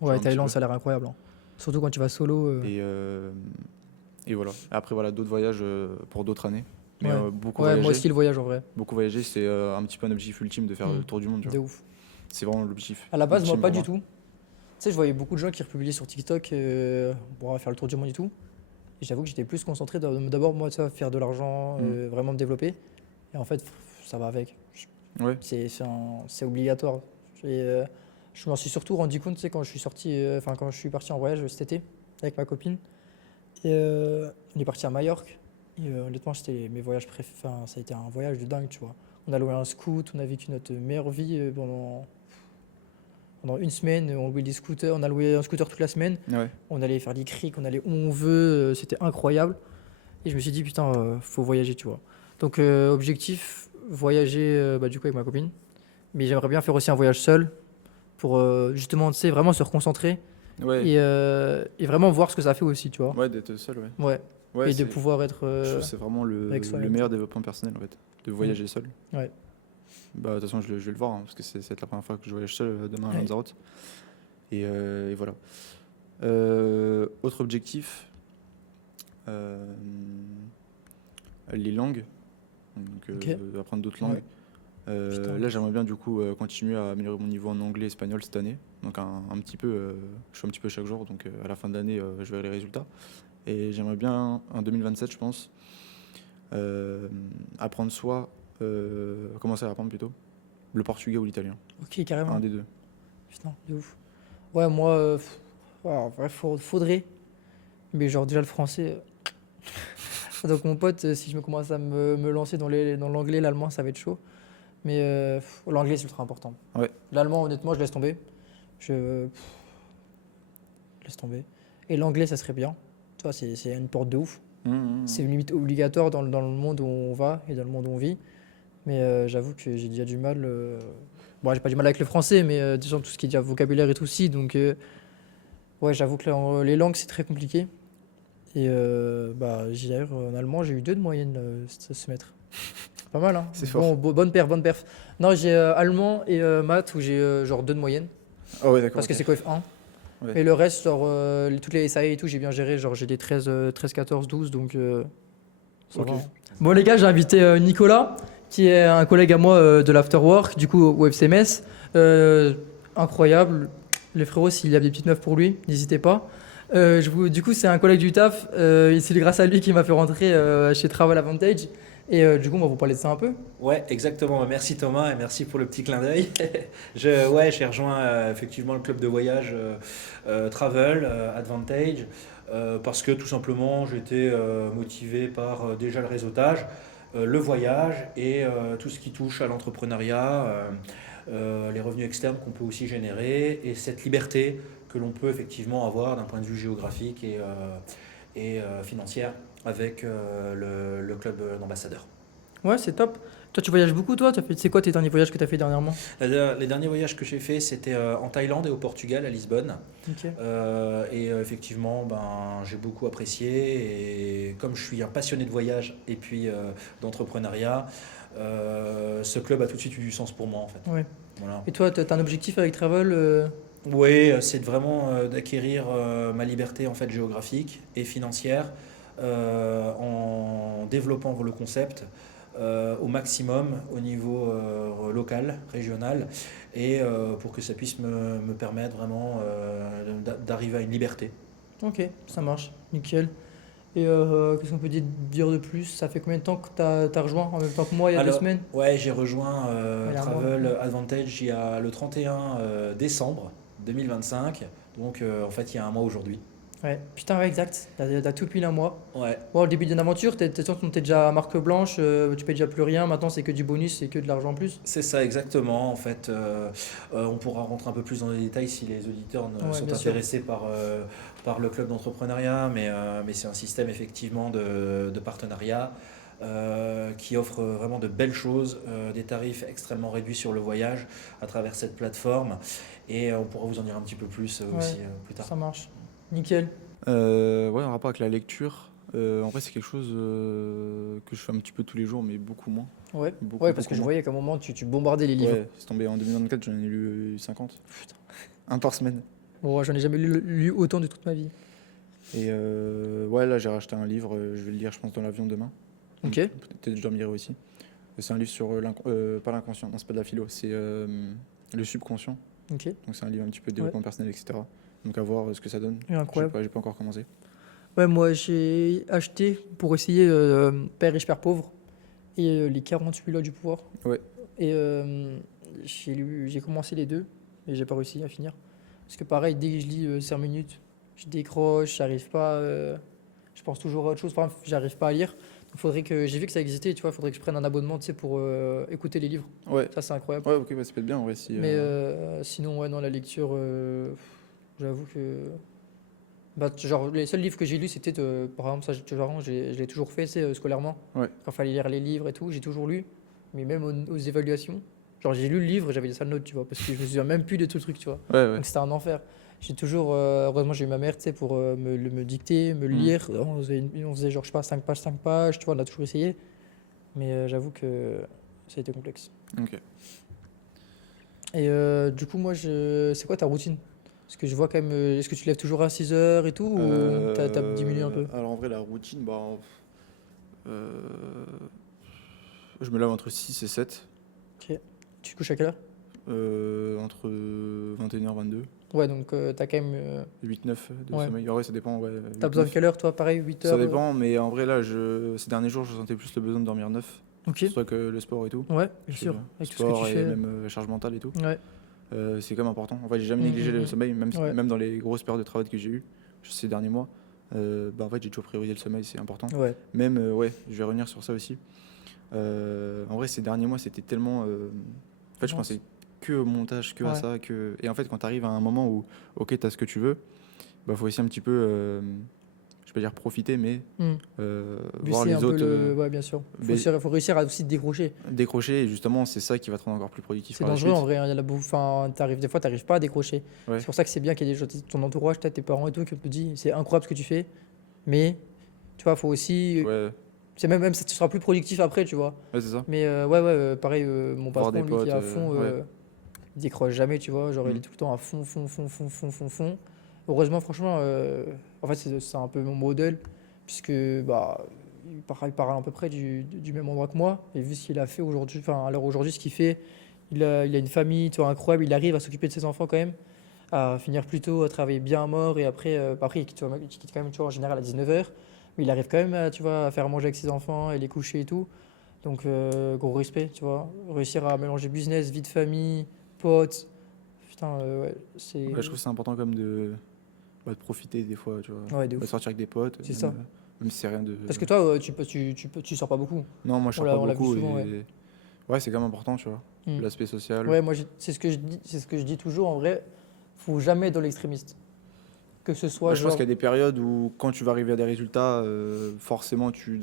Ouais, un petit Thaïlande, peu. ça a l'air incroyable, hein. Surtout quand tu vas solo. Et voilà. Après, voilà, d'autres voyages pour d'autres années. Mais Ouais. beaucoup Ouais, voyager. moi aussi, le voyage en vrai. Beaucoup voyager, c'est un petit peu un objectif ultime de faire Mm. le tour du monde. Tu De vois. ouf. C'est vraiment l'objectif. À la base, moi, ultime pas pour du tout. Tu sais, je voyais beaucoup de gens qui republiaient sur TikTok pour faire le tour du monde et tout. Et j'avoue que j'étais plus concentré d'abord, moi, tu vois, faire de l'argent, vraiment me développer. Et en fait, ça va avec. Ouais. C'est obligatoire. Je m'en suis surtout rendu compte, tu sais, quand je suis quand je suis parti en voyage cet été avec ma copine. Et on est parti à Majorque. Et honnêtement, c'était mes voyages préférés. Enfin, ça a été un voyage de dingue, tu vois. On a loué un scoot, on a vécu notre meilleure vie pendant une semaine. On louait des scooters, on a loué un scooter toute la semaine. Ouais. On allait faire des criques, on allait où on veut. C'était incroyable. Et je me suis dit, putain, faut voyager, tu vois. Donc, objectif, voyager du coup avec ma copine. Mais j'aimerais bien faire aussi un voyage seul pour justement, tu sais, vraiment se reconcentrer Ouais. et vraiment voir ce que ça fait aussi, tu vois. Ouais, d'être seul, ouais. Ouais. Ouais, et de pouvoir être je trouve que c'est vraiment avec le soi-même. meilleur développement personnel en fait, de voyager seul. Ouais. Bah, de toute façon, je vais le voir, hein, parce que c'est la première fois que je voyage seul demain à Ouais. Lanzarote. Et voilà. Autre objectif, euh, les langues, donc Ok. apprendre d'autres Ouais. langues. Putain. Là, j'aimerais bien du coup continuer à améliorer mon niveau en anglais et espagnol cette année. Donc un petit peu, je fais un petit peu chaque jour, donc à la fin de l'année, je verrai les résultats. Et j'aimerais bien, en 2027, je pense, apprendre commencer à apprendre plutôt, le portugais ou l'italien, Ok, un carrément. des deux. Putain, de ouf. Ouais, moi, en vrai, faudrait. Mais genre, déjà le français. Donc, mon pote, si je me commence à me lancer dans l'anglais, l'allemand, ça va être chaud. Mais l'anglais, c'est ultra important. Ouais. L'allemand, honnêtement, je laisse tomber. Je laisse tomber. Et l'anglais, ça serait bien. Tu vois, c'est une porte de ouf. C'est une limite obligatoire dans le monde où on va et dans le monde où on vit. Mais j'avoue que j'ai déjà du mal. Bon, j'ai pas du mal avec le français, mais déjà tout ce qui est déjà vocabulaire et tout aussi. Donc, ouais, j'avoue que les langues, c'est très compliqué. Et bah, d'ailleurs, en allemand, j'ai eu 2 de moyenne ce semestre. Pas mal, hein. C'est Bon, fort. bonne perf, bonne perf. Non, j'ai allemand et maths où j'ai genre 2 de moyenne. Ah ouais, d'accord. Parce que Ok. c'est coef 1. Ouais. Mais le reste, genre, toutes les SAE et tout, j'ai bien géré. Genre, j'ai des 13, 13 14, 12. Donc, ça Ok. va, hein. Bon, les gars, j'ai invité Nicolas, qui est un collègue à moi de l'Afterwork, du coup, au FCMS. Incroyable. Les frérots, s'il y a des petites meufs pour lui, n'hésitez pas. Du coup, c'est un collègue du taf. Et c'est grâce à lui qui m'a fait rentrer chez Travel Advantage. Et du coup, on va vous parler de ça un peu. Ouais, exactement. Merci Thomas et merci pour le petit clin d'œil. J'ai rejoint effectivement le club de voyage Travel Advantage parce que tout simplement j'étais motivé par déjà le réseautage, le voyage et tout ce qui touche à l'entrepreneuriat, les revenus externes qu'on peut aussi générer et cette liberté que l'on peut effectivement avoir d'un point de vue géographique et financière avec le club d'ambassadeurs. Ouais, c'est top. Toi, tu voyages beaucoup, toi? C'est quoi tes derniers voyages que tu as fait dernièrement? Les derniers voyages que j'ai fait, c'était en Thaïlande et au Portugal, à Lisbonne. Ok. Effectivement, ben, j'ai beaucoup apprécié. Et comme je suis un passionné de voyage et puis d'entrepreneuriat, ce club a tout de suite eu du sens pour moi, en fait. Ouais. Voilà. Et toi, t'as un objectif avec Travel Oui, c'est vraiment d'acquérir ma liberté en fait géographique et financière en développant le concept au maximum au niveau local, régional, et pour que ça puisse me permettre vraiment d'arriver à une liberté. Ok, ça marche, nickel. Et qu'est-ce qu'on peut dire de plus? Ça fait combien de temps que tu as rejoint en même temps que moi, il y a 2 semaines? Ouais, j'ai rejoint Il y a un mois. Travel Advantage il y a le 31 décembre 2025, donc en fait il y a un mois aujourd'hui. Ouais, putain, ouais, exact. T'as tout pile un mois. Ouais, Bon, au début d'une aventure, t'es déjà à marque blanche, tu payes déjà plus rien. Maintenant, c'est que du bonus, c'est que de l'argent en plus. c'est ça exactement. En fait, on pourra rentrer un peu plus dans les détails si les auditeurs Ouais, sont bien sûr. intéressés par le club d'entrepreneuriat, mais c'est un système effectivement de partenariat qui offre vraiment de belles choses, des tarifs extrêmement réduits sur le voyage à travers cette plateforme. Et on pourra vous en dire un petit peu plus aussi Ouais, plus tard. ça marche. Nickel. Ouais, en rapport avec la lecture, en vrai, c'est quelque chose que je fais un petit peu tous les jours, mais beaucoup moins. Ouais, Beaucoup, ouais, parce que beaucoup je moins. voyais qu'à un moment, tu bombardais les livres. Ouais, c'est tombé en 2024, j'en ai lu 50. Putain. Un par semaine. Bon, j'en ai jamais lu autant de toute ma vie. Et ouais, là, j'ai racheté un livre, je vais le lire, je pense, dans l'avion demain. Ok. Peut-être je dormirai aussi. C'est un livre sur pas l'inconscient, non, c'est pas de la philo, c'est le subconscient. Ok. Donc c'est un livre un petit peu de développement personnel, etc. Donc à voir ce que ça donne. Incroyable. J'ai pas encore commencé. Ouais, moi j'ai acheté pour essayer Père riche, Père pauvre et les 48 lois du pouvoir. Ouais. Et j'ai commencé les deux, mais j'ai pas réussi à finir. Parce que pareil, dès que je lis 5 minutes, je décroche, j'arrive pas, je pense toujours à autre chose, enfin, j'arrive pas à lire. Donc j'ai vu que ça existait, tu vois, faudrait que je prenne un abonnement, tu sais, pour écouter les livres. Ouais. Ça, c'est incroyable. Ouais, ok, bah, ça peut être bien en vrai. Si, Mais sinon, ouais, dans la lecture, j'avoue que. Bah, genre, les seuls livres que j'ai lus, c'était, par exemple, ça, je l'ai toujours fait, c'est scolairement. Ouais. Quand il fallait lire les livres et tout, j'ai toujours lu. Mais même aux évaluations, genre, j'ai lu le livre et j'avais des sales notes, tu vois, parce que je me souviens même plus de tout le truc, tu vois. Ouais, ouais. Donc c'était un enfer. J'ai toujours, heureusement, j'ai eu ma mère, tu sais, pour me dicter, me le lire. On faisait genre, je sais pas, 5 pages, tu vois, on a toujours essayé. Mais j'avoue que ça a été complexe. Ok. Et du coup, moi, c'est quoi ta routine? Parce que je vois quand même, est-ce que tu te lèves toujours à 6 heures et tout, ou t'as diminué un peu? Alors en vrai, la routine, bah, euh, je me lève entre 6 et 7, Ok. Tu te couches à quelle heure? entre 21h et 22, Ouais, donc t'as quand même. 8-9 de Ouais. sommeil. En vrai, ça dépend, ouais, T'as besoin de 8-9. quelle heure, toi? Pareil, 8 Ça heures? dépend, mais en vrai, là, ces derniers jours, je sentais plus le besoin de dormir 9. Ok. Surtout que le sport et tout. Ouais, bien Parce que, sûr. Avec tout ce que tu sport et fais. même charge mentale et tout. Ouais. C'est quand même important. En fait, j'ai jamais négligé le sommeil, Ouais. même dans les grosses périodes de travail que j'ai eues ces derniers mois. Bah, en fait, j'ai toujours priorisé le sommeil, c'est important. Ouais. Même, ouais, je vais revenir sur ça aussi. En vrai, ces derniers mois, c'était tellement. En fait, je Dense. pensais que au montage, que à Ouais. ça. Et en fait, quand tu arrives à un moment où, ok, tu as ce que tu veux, bah, faut aussi un petit peu, je peux dire profiter, mais Hmm. voir Buster les un peu autres Ouais, bien sûr. mais- Faut réussir à aussi te décrocher. décrocher. Et justement, c'est ça qui va te rendre encore plus productif C'est par la dangereux en suite. vrai, hein. Il y en a beaucoup. Enfin, des fois, t'arrives pas à décrocher. Ouais. C'est pour ça que c'est bien qu'il y ait des gens, ton entourage, tes parents et tout, qui te disent c'est incroyable ce que tu fais. Mais, tu vois, faut aussi. Ouais, C'est même ça, tu seras plus productif après, tu vois. ouais, c'est ça. Mais ouais, pareil, mon Voir patron, des lui, qui est potes, à fond, ouais. il décroche jamais, tu vois. Genre, il est Mhm. tout le temps à fond, fond, fond, fond, fond, fond, fond. Heureusement, franchement, en fait, c'est un peu mon modèle, puisque bah, il parle à peu près du même endroit que moi. Et vu ce qu'il a fait aujourd'hui, enfin, à l'heure aujourd'hui, ce qu'il fait, il a une famille, tu vois, incroyable. Il arrive à s'occuper de ses enfants quand même, à finir plus tôt, à travailler bien à mort. Et après il quitte quand même, tu vois, en général à 19h. Mais il arrive quand même, tu vois, à faire manger avec ses enfants et les coucher et tout. Donc, gros respect, tu vois. Réussir à mélanger business, vie de famille, potes. Putain, ouais, c'est. Ouais, je trouve que c'est important quand même de profiter des fois, tu vois. Ouais, de De ouf. sortir avec des potes, C'est même, ça. même si c'est rien de. Parce que toi, tu sors pas beaucoup. Non, moi je sors pas On l'a vu beaucoup souvent, ouais. et ouais, c'est quand même important, tu vois. Hmm. L'aspect social. Ouais, moi, c'est ce que je dis toujours. En vrai, faut jamais être dans l'extrémiste. Que ce soit Bah, je pense genre. qu'il y a des périodes où quand tu vas arriver à des résultats, forcément tu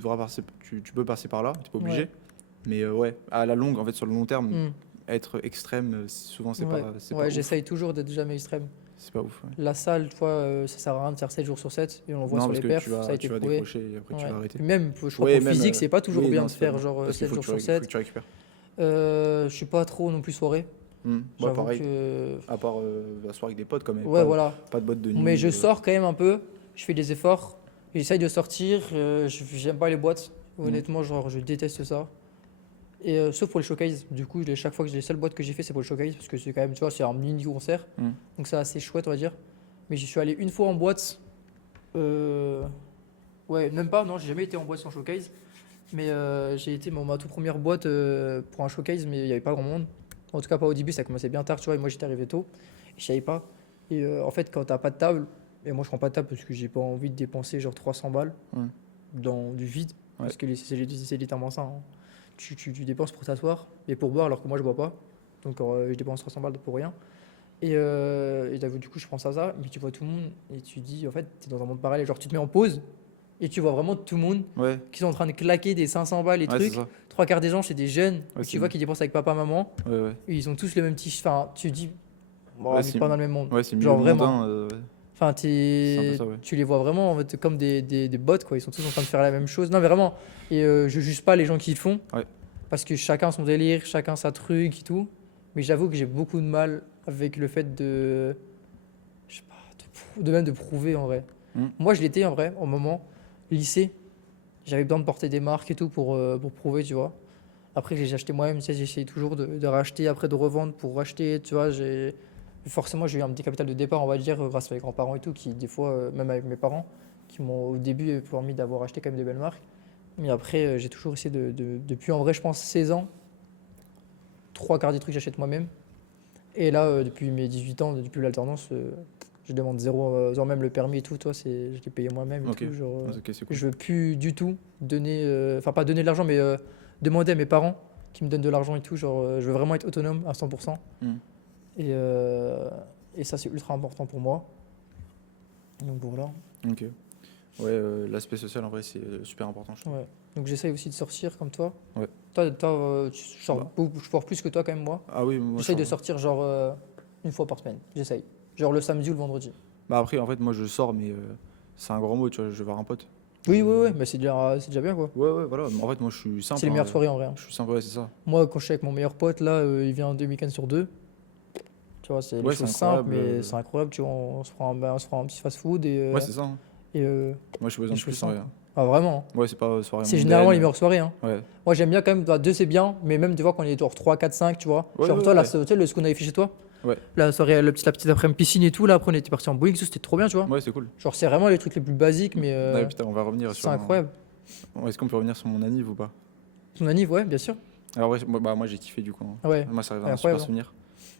peux passer par là, t'es pas obligé. Ouais. Mais ouais, à la longue, en fait, sur le long terme, Hmm. être extrême, souvent c'est Ouais, pas ouais, ouf. j'essaye toujours d'être jamais extrême. C'est pas ouf. Ouais. La salle, tu vois, ça sert à rien de faire 7 jours sur 7. Et on le voit Non, sur parce les que perfs, ça a été tu vas prouvé. décrocher et après tu Ouais. vas arrêter. Puis même, je crois Ouais, pour le même. physique, c'est pas toujours Oui, bien non, de c'est pas faire bon. genre Parce qu'il 7 faut jours que sur faut que 7. tu récupères. Je suis pas trop non plus soirée. Ouais, J'avoue pareil. que. À part la soirée avec des potes, quand même. Ouais, voilà. Pas de boîte de nuit. Mais je sors quand même un peu. Je fais des efforts. J'essaye de sortir. J'aime pas les boîtes. Honnêtement, genre, je déteste ça. Et sauf pour les showcases. Du coup, chaque fois que j'ai les seules boîtes que j'ai fait, c'est pour le showcase. Parce que c'est quand même, tu vois, c'est un mini concert. Donc c'est assez chouette, on va dire. Mais j'y suis allé une fois en boîte. Ouais, même pas, non, j'ai jamais été en boîte sans showcase. Mais j'ai été ma toute première boîte pour un showcase, mais il n'y avait pas grand monde. En tout cas, pas au début, ça commençait bien tard, tu vois. Et moi, j'étais arrivé tôt. Et je savais pas. Et en fait, quand t'as pas de table, et moi, je prends pas de table parce que j'ai pas envie de dépenser genre 300 balles Ouais. dans du vide. Ouais. Parce que c'est littéralement ça, hein. Tu dépenses pour t'asseoir et pour boire, alors que moi, je bois pas. Donc, je dépense 300 balles pour rien. Et du coup, je pense à ça. Mais tu vois tout le monde et tu dis, en fait, tu es dans un monde parallèle. Genre, tu te mets en pause et tu vois vraiment tout le monde Ouais, qui sont en train de claquer des 500 balles et ouais, c'est trucs. ça. Trois quarts des gens, c'est des jeunes. Ouais, Et c'est tu vois bien. qu'ils dépensent avec papa, maman. Ouais, ouais. Et ils ont tous le même t-shirt. Enfin, tu dis, bon, Ouais, on n'est pas dans le même monde. Ouais, c'est mieux Genre vraiment. mondain. Ouais. Enfin, C'est un peu ça, ouais. tu les vois vraiment en fait, comme des bots, quoi. Ils sont tous en train de faire la même chose. Non, mais vraiment. Et je juge pas les gens qui le font. Ouais. Parce que chacun son délire, chacun sa truc et tout. Mais j'avoue que j'ai beaucoup de mal avec le fait de. Je sais pas, de même de prouver en vrai. Moi, je l'étais en vrai, au moment lycée. J'avais besoin de porter des marques et tout pour prouver, tu vois. Après, j'ai acheté moi-même, tu sais, j'essaye toujours de racheter, après de revendre pour racheter, tu vois. Forcément, j'ai eu un petit capital de départ, on va dire, grâce à mes grands-parents et tout, qui, des fois, même avec mes parents, qui m'ont au début permis d'avoir acheté quand même des belles marques. Mais après, j'ai toujours essayé depuis, en vrai, je pense, 16 ans, 3 quarts des trucs, j'achète moi-même. Et là, depuis mes 18 ans, depuis l'alternance, je demande zéro, genre même le permis et tout, toi, je l'ai payé moi-même et Ok. tout. Genre, Ok, c'est cool. je veux plus du tout donner, enfin pas donner de l'argent, mais demander à mes parents qui me donnent de l'argent et tout. Genre, je veux vraiment être autonome à 100%. Et ça, c'est ultra important pour moi. Donc voilà. Ok. Ouais, l'aspect social, en vrai, c'est super important, je trouve. Ouais. Donc j'essaye aussi de sortir comme toi. Ouais. Toi, tu sors Bah. je sors plus que toi quand même, moi. Ah oui, moi, J'essaye de je sortir genre une fois par semaine. J'essaye. Genre le samedi ou le vendredi. Bah après, en fait, moi je sors, mais c'est un grand mot, tu vois, je vais voir un pote. Oui, oui, oui, mais c'est déjà bien quoi. Ouais, voilà. Mais en fait, moi je suis simple. C'est les meilleures soirées en vrai, hein. Je suis simple, ouais, c'est ça. Moi, quand je suis avec mon meilleur pote, là, il vient 2 week-ends sur 2. Tu vois, c'est les Ouais, c'est choses simples, incroyable. mais c'est incroyable. Tu vois, on se fera un petit fast-food et, Ouais, c'est ça, hein. et Moi je suis besoin les de plus choses en vrai. simples. Ah, vraiment. Ouais, c'est pas soirée C'est mondaine. généralement les meilleures soirées, hein. Ouais, Moi, j'aime bien quand même. Bah, 2, c'est bien, mais même, tu vois, quand on est genre 3, 4, 5, tu vois. Ouais, Genre, ouais, toi, là, ouais. tu sais, ce qu'on avait fait chez toi. Ouais. La soirée, la petite après-midi piscine et tout, là, après, on était parti en bowling, tout, c'était trop bien, tu vois. Ouais, c'est cool. Genre, c'est vraiment les trucs les plus basiques, mais Ouais, putain, on va revenir c'est sur. incroyable. Est-ce qu'on peut revenir sur mon anniv ou pas? Ton anniv, ouais, bien sûr. Alors, ouais, moi j'ai kiffé du coup, hein. Ouais. Moi, ça reste Ouais, un super incroyable. souvenir.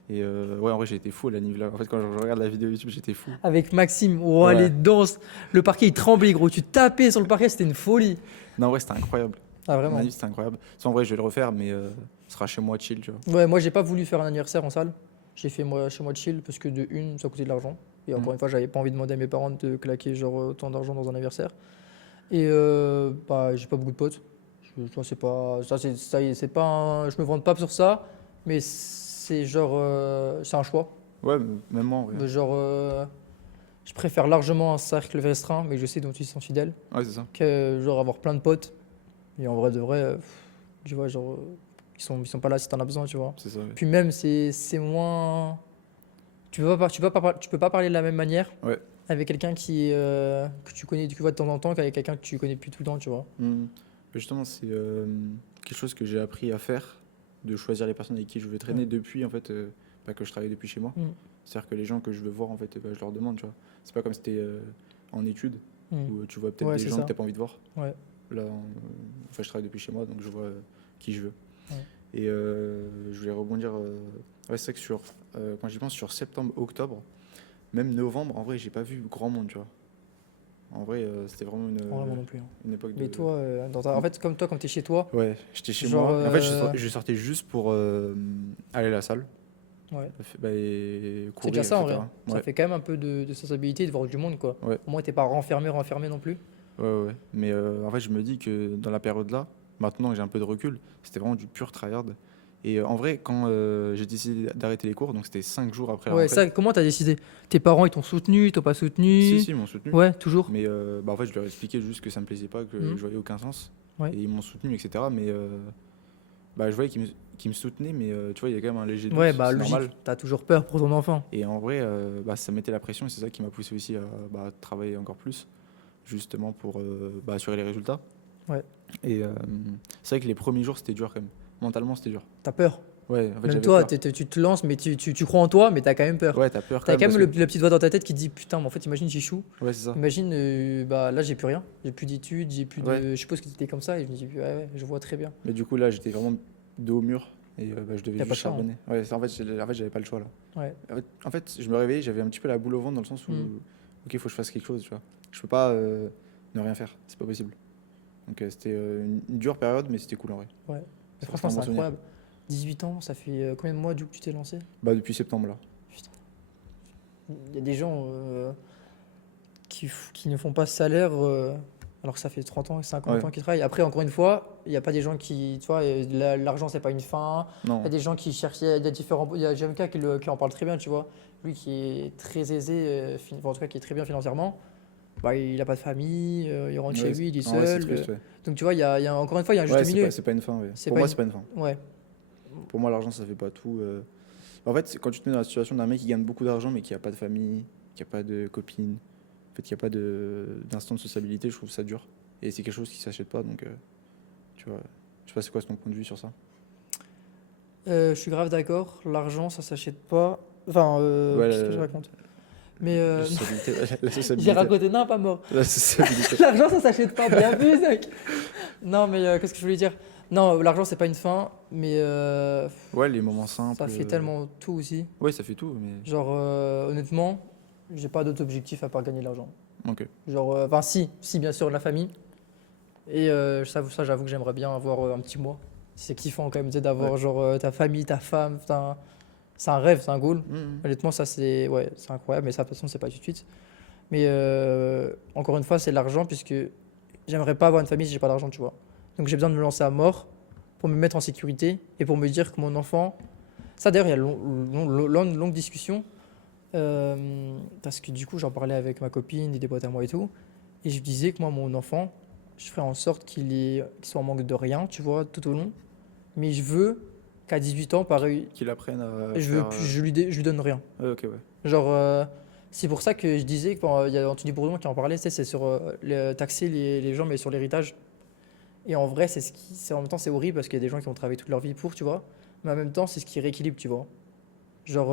Et ouais, en vrai, j'ai été fou à l'anniv là. En fait, quand je regarde la vidéo YouTube, j'étais fou. Avec Maxime, oh, Ouais. les danses. Le parquet, il tremblait, gros. Tu tapais sur le parquet, c'était une folie. Non, en vrai, c'était incroyable. Ah, Mon vraiment. anniv, c'était incroyable. Ça, en vrai, je vais le refaire, mais ce sera chez moi chill, tu vois. Ouais, moi, j'ai pas voulu faire un anniversaire en salle. J'ai fait moi, chez moi chill parce que de une, ça coûtait de l'argent. Et encore Mm. une fois, j'avais pas envie de demander à mes parents de claquer genre autant d'argent dans un anniversaire. Et bah, j'ai pas beaucoup de potes. Tu vois, c'est pas, ça y est, c'est pas, je me vante pas sur ça, mais c'est genre, c'est un choix. Ouais, même moi, en vrai. De genre, je préfère largement un cercle restreint, mais je sais dont ils sont fidèles, Ouais, c'est ça. que genre avoir plein de potes. Et en vrai de vrai, tu vois, genre, ils sont pas là si t'en as besoin, tu vois. C'est ça, ouais. Puis même, c'est moins. Tu peux pas parler de la même manière Ouais. avec quelqu'un que tu connais, tu vois, de temps en temps qu'avec quelqu'un que tu connais plus tout le temps, tu vois. Mm. Justement, c'est quelque chose que j'ai appris à faire, de choisir les personnes avec qui je veux traîner Ouais. depuis, en fait, pas que je travaille depuis chez moi. Mm. C'est-à-dire que les gens que je veux voir, en fait, bah, je leur demande, tu vois. C'est pas comme si c'était en études, Mm. où tu vois peut-être Ouais, des c'est gens ça. que t'as pas envie de voir. Ouais. Là, enfin, je travaille depuis chez moi, donc je vois qui je veux. Ouais. Et je voulais rebondir. Ouais, c'est vrai que quand j'y pense, sur septembre, octobre, même novembre, en vrai, j'ai pas vu grand monde, tu vois. En vrai, c'était vraiment Vraiment non plus, hein. une époque de. Mais toi, en fait, comme toi, comme t'es chez toi, Ouais, j'étais chez Genre, moi. En fait, je sortais juste pour aller à la salle, ouais. bah, et C'est courir, déjà ça en vrai. etc. Ça Ouais, fait quand même un peu de sensibilité de voir du monde, quoi. Ouais. Au moins, t'es pas renfermé non plus. ouais. Mais en fait, je me dis que dans la période-là, maintenant que j'ai un peu de recul, c'était vraiment du pur tryhard. Et en vrai, quand j'ai décidé d'arrêter les cours, donc c'était 5 jours après la Ouais, rentrée. ça, comment t'as décidé? Tes parents, ils t'ont soutenu, ils t'ont pas soutenu? Si, ils m'ont soutenu. Ouais, toujours. Mais bah, en fait, je leur ai expliqué juste que ça me plaisait pas, que Mhm. je voyais aucun sens. Ouais. Et ils m'ont soutenu, etc. Mais bah, je voyais qu'ils me soutenaient, mais tu vois, il y a quand même un léger doute, Ouais, bah c'est logique. normal. T'as toujours peur pour ton enfant. Et en vrai, bah, ça mettait la pression et c'est ça qui m'a poussé aussi à travailler encore plus, justement pour assurer les résultats. Ouais. Et c'est vrai que les premiers jours, c'était dur quand même. Mentalement, c'était dur. T'as peur. Ouais, en fait, Même j'avais toi, peur. tu te lances, mais tu crois en toi, mais t'as quand même peur. Ouais, t'as peur T'as quand même parce la petite voix dans ta tête qui te dit putain, mais en fait, imagine, j'échoue. Ouais, c'est ça. Imagine, bah là, j'ai plus rien. J'ai plus d'études, j'ai plus de. Ouais. Je suppose que t'étais comme ça et je me dis, ouais, je vois très bien. Mais du coup, là, j'étais vraiment dos au mur et bah, je devais T'as pas juste le choix, hein. charbonner. Ouais, en fait, j'avais pas le choix là. Ouais. En fait, je me réveillais, j'avais un petit peu la boule au ventre dans le sens où, ok, il faut que je fasse quelque chose, tu vois. Je peux pas ne rien faire, c'est pas possible. Donc c'était une dure période, mais c'était cool en vrai. Ouais. Ça Mais franchement, reste un c'est bon souvenir. incroyable. 18 ans, ça fait combien de mois du coup que tu t'es lancé? Bah, depuis septembre là. Putain. Il y a des gens qui ne font pas ce salaire alors que ça fait 30 ans, 50 Ouais. ans qu'ils travaillent. Après, encore une fois, il n'y a pas des gens qui. Tu vois, l'argent, c'est pas une fin. Non. Il y a des gens qui cherchent. Il y a différents. Il y a JMK qui en parle très bien, tu vois. Lui qui est très aisé, en tout cas qui est très bien financièrement. Bah, il n'a pas de famille, il rentre chez Ouais, lui, il est en vrai, c'est seul. triste, ouais. Donc tu vois, encore une fois, il y a un Ouais, juste milieu. c'est pas une fin. Ouais. C'est Pour pas moi, une- c'est pas une fin. Ouais. Pour moi, l'argent, ça fait pas tout. En fait, quand tu te mets dans la situation d'un mec qui gagne beaucoup d'argent, mais qui a pas de famille, qui a pas de copine, en fait, qui a pas d'instant de sociabilité, je trouve ça dur. Et c'est quelque chose qui s'achète pas, donc tu vois. Je sais pas c'est quoi ton point de vue sur ça. Je suis grave d'accord. L'argent, ça s'achète pas. Enfin, Ouais, qu'est-ce que je raconte? Mais La sociabilité. La j'ai sociabilité. raconté, non, pas mort. La sociabilité. L'argent, ça s'achète pas. Bien vu, Zach. Non, mais qu'est-ce que je voulais dire? Non, l'argent, c'est pas une fin, mais Ouais, les moments simples. ça fait tellement tout aussi. Ouais, ça fait tout, mais. Genre, honnêtement, j'ai pas d'autre objectif à part gagner de l'argent. Ok. Genre, enfin, si, bien sûr, la famille. Et ça, j'avoue que j'aimerais bien avoir un petit mois. C'est kiffant quand même, tu sais, d'avoir Ouais. genre ta famille, ta femme. C'est un rêve, c'est un goal. Mhm. Honnêtement, ça c'est incroyable, mais ça de toute façon, c'est pas tout de suite. Mais encore une fois, c'est l'argent, puisque j'aimerais pas avoir une famille si j'ai pas d'argent, tu vois. Donc j'ai besoin de me lancer à mort pour me mettre en sécurité et pour me dire que mon enfant. Ça d'ailleurs, il y a une longue discussion. Parce que du coup, j'en parlais avec ma copine et des potes à moi et tout. Et je disais que moi, mon enfant, je ferais en sorte qu'il soit en manque de rien, tu vois, tout au long. Mais je veux qu'à 18 ans, pareil, Qu'ils apprennent à je, veux, faire. je lui donne rien. Ouais, ok, ouais. Genre, c'est pour ça que je disais qu'il y a Anthony Bourdain qui en parlait, tu sais, c'est sur taxer les gens, mais sur l'héritage. Et en vrai, en même temps, c'est horrible parce qu'il y a des gens qui ont travaillé toute leur vie pour, tu vois. Mais en même temps, c'est ce qui rééquilibre, tu vois. Genre,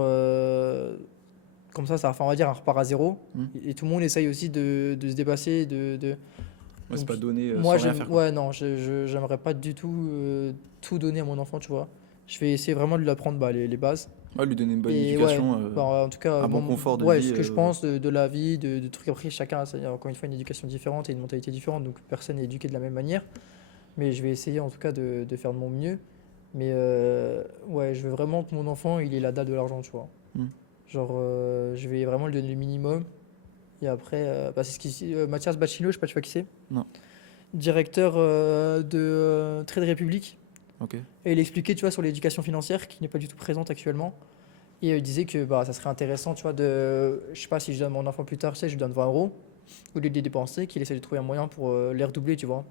comme ça, enfin, on va dire, un repart à zéro. Hmm. Et tout le monde essaye aussi de se dépasser. Moi, c'est Donc, pas donné moi, sans rien faire, quoi. ouais, non, j'aimerais pas du tout tout donner à mon enfant, tu vois. Je vais essayer vraiment de lui apprendre bah, les bases. Ouais, lui donner une bonne Et ouais, éducation, bah, en tout cas, un bon confort de ouais, vie. ce que je pense de la vie, de trucs après, chacun a encore une fois une éducation différente et une mentalité différente, donc personne n'est éduqué de la même manière. Mais je vais essayer en tout cas de faire de mon mieux. Mais ouais, je veux vraiment que mon enfant, il ait la dalle de l'argent, tu vois. Hmm. Genre, je vais vraiment lui donner le minimum. Et après, bah, c'est Mathias Bacchino, je sais pas, tu vois qui c'est? Non. Directeur de Trade Republic. Ok. Et il expliquait, tu vois, sur l'éducation financière, qui n'est pas du tout présente actuellement. Et il disait que bah, ça serait intéressant, tu vois, je sais pas, si je donne mon enfant plus tard, tu sais, je lui donne 20 euros, au lieu de les dépenser, qu'il essaie de trouver un moyen pour les redoubler, tu vois.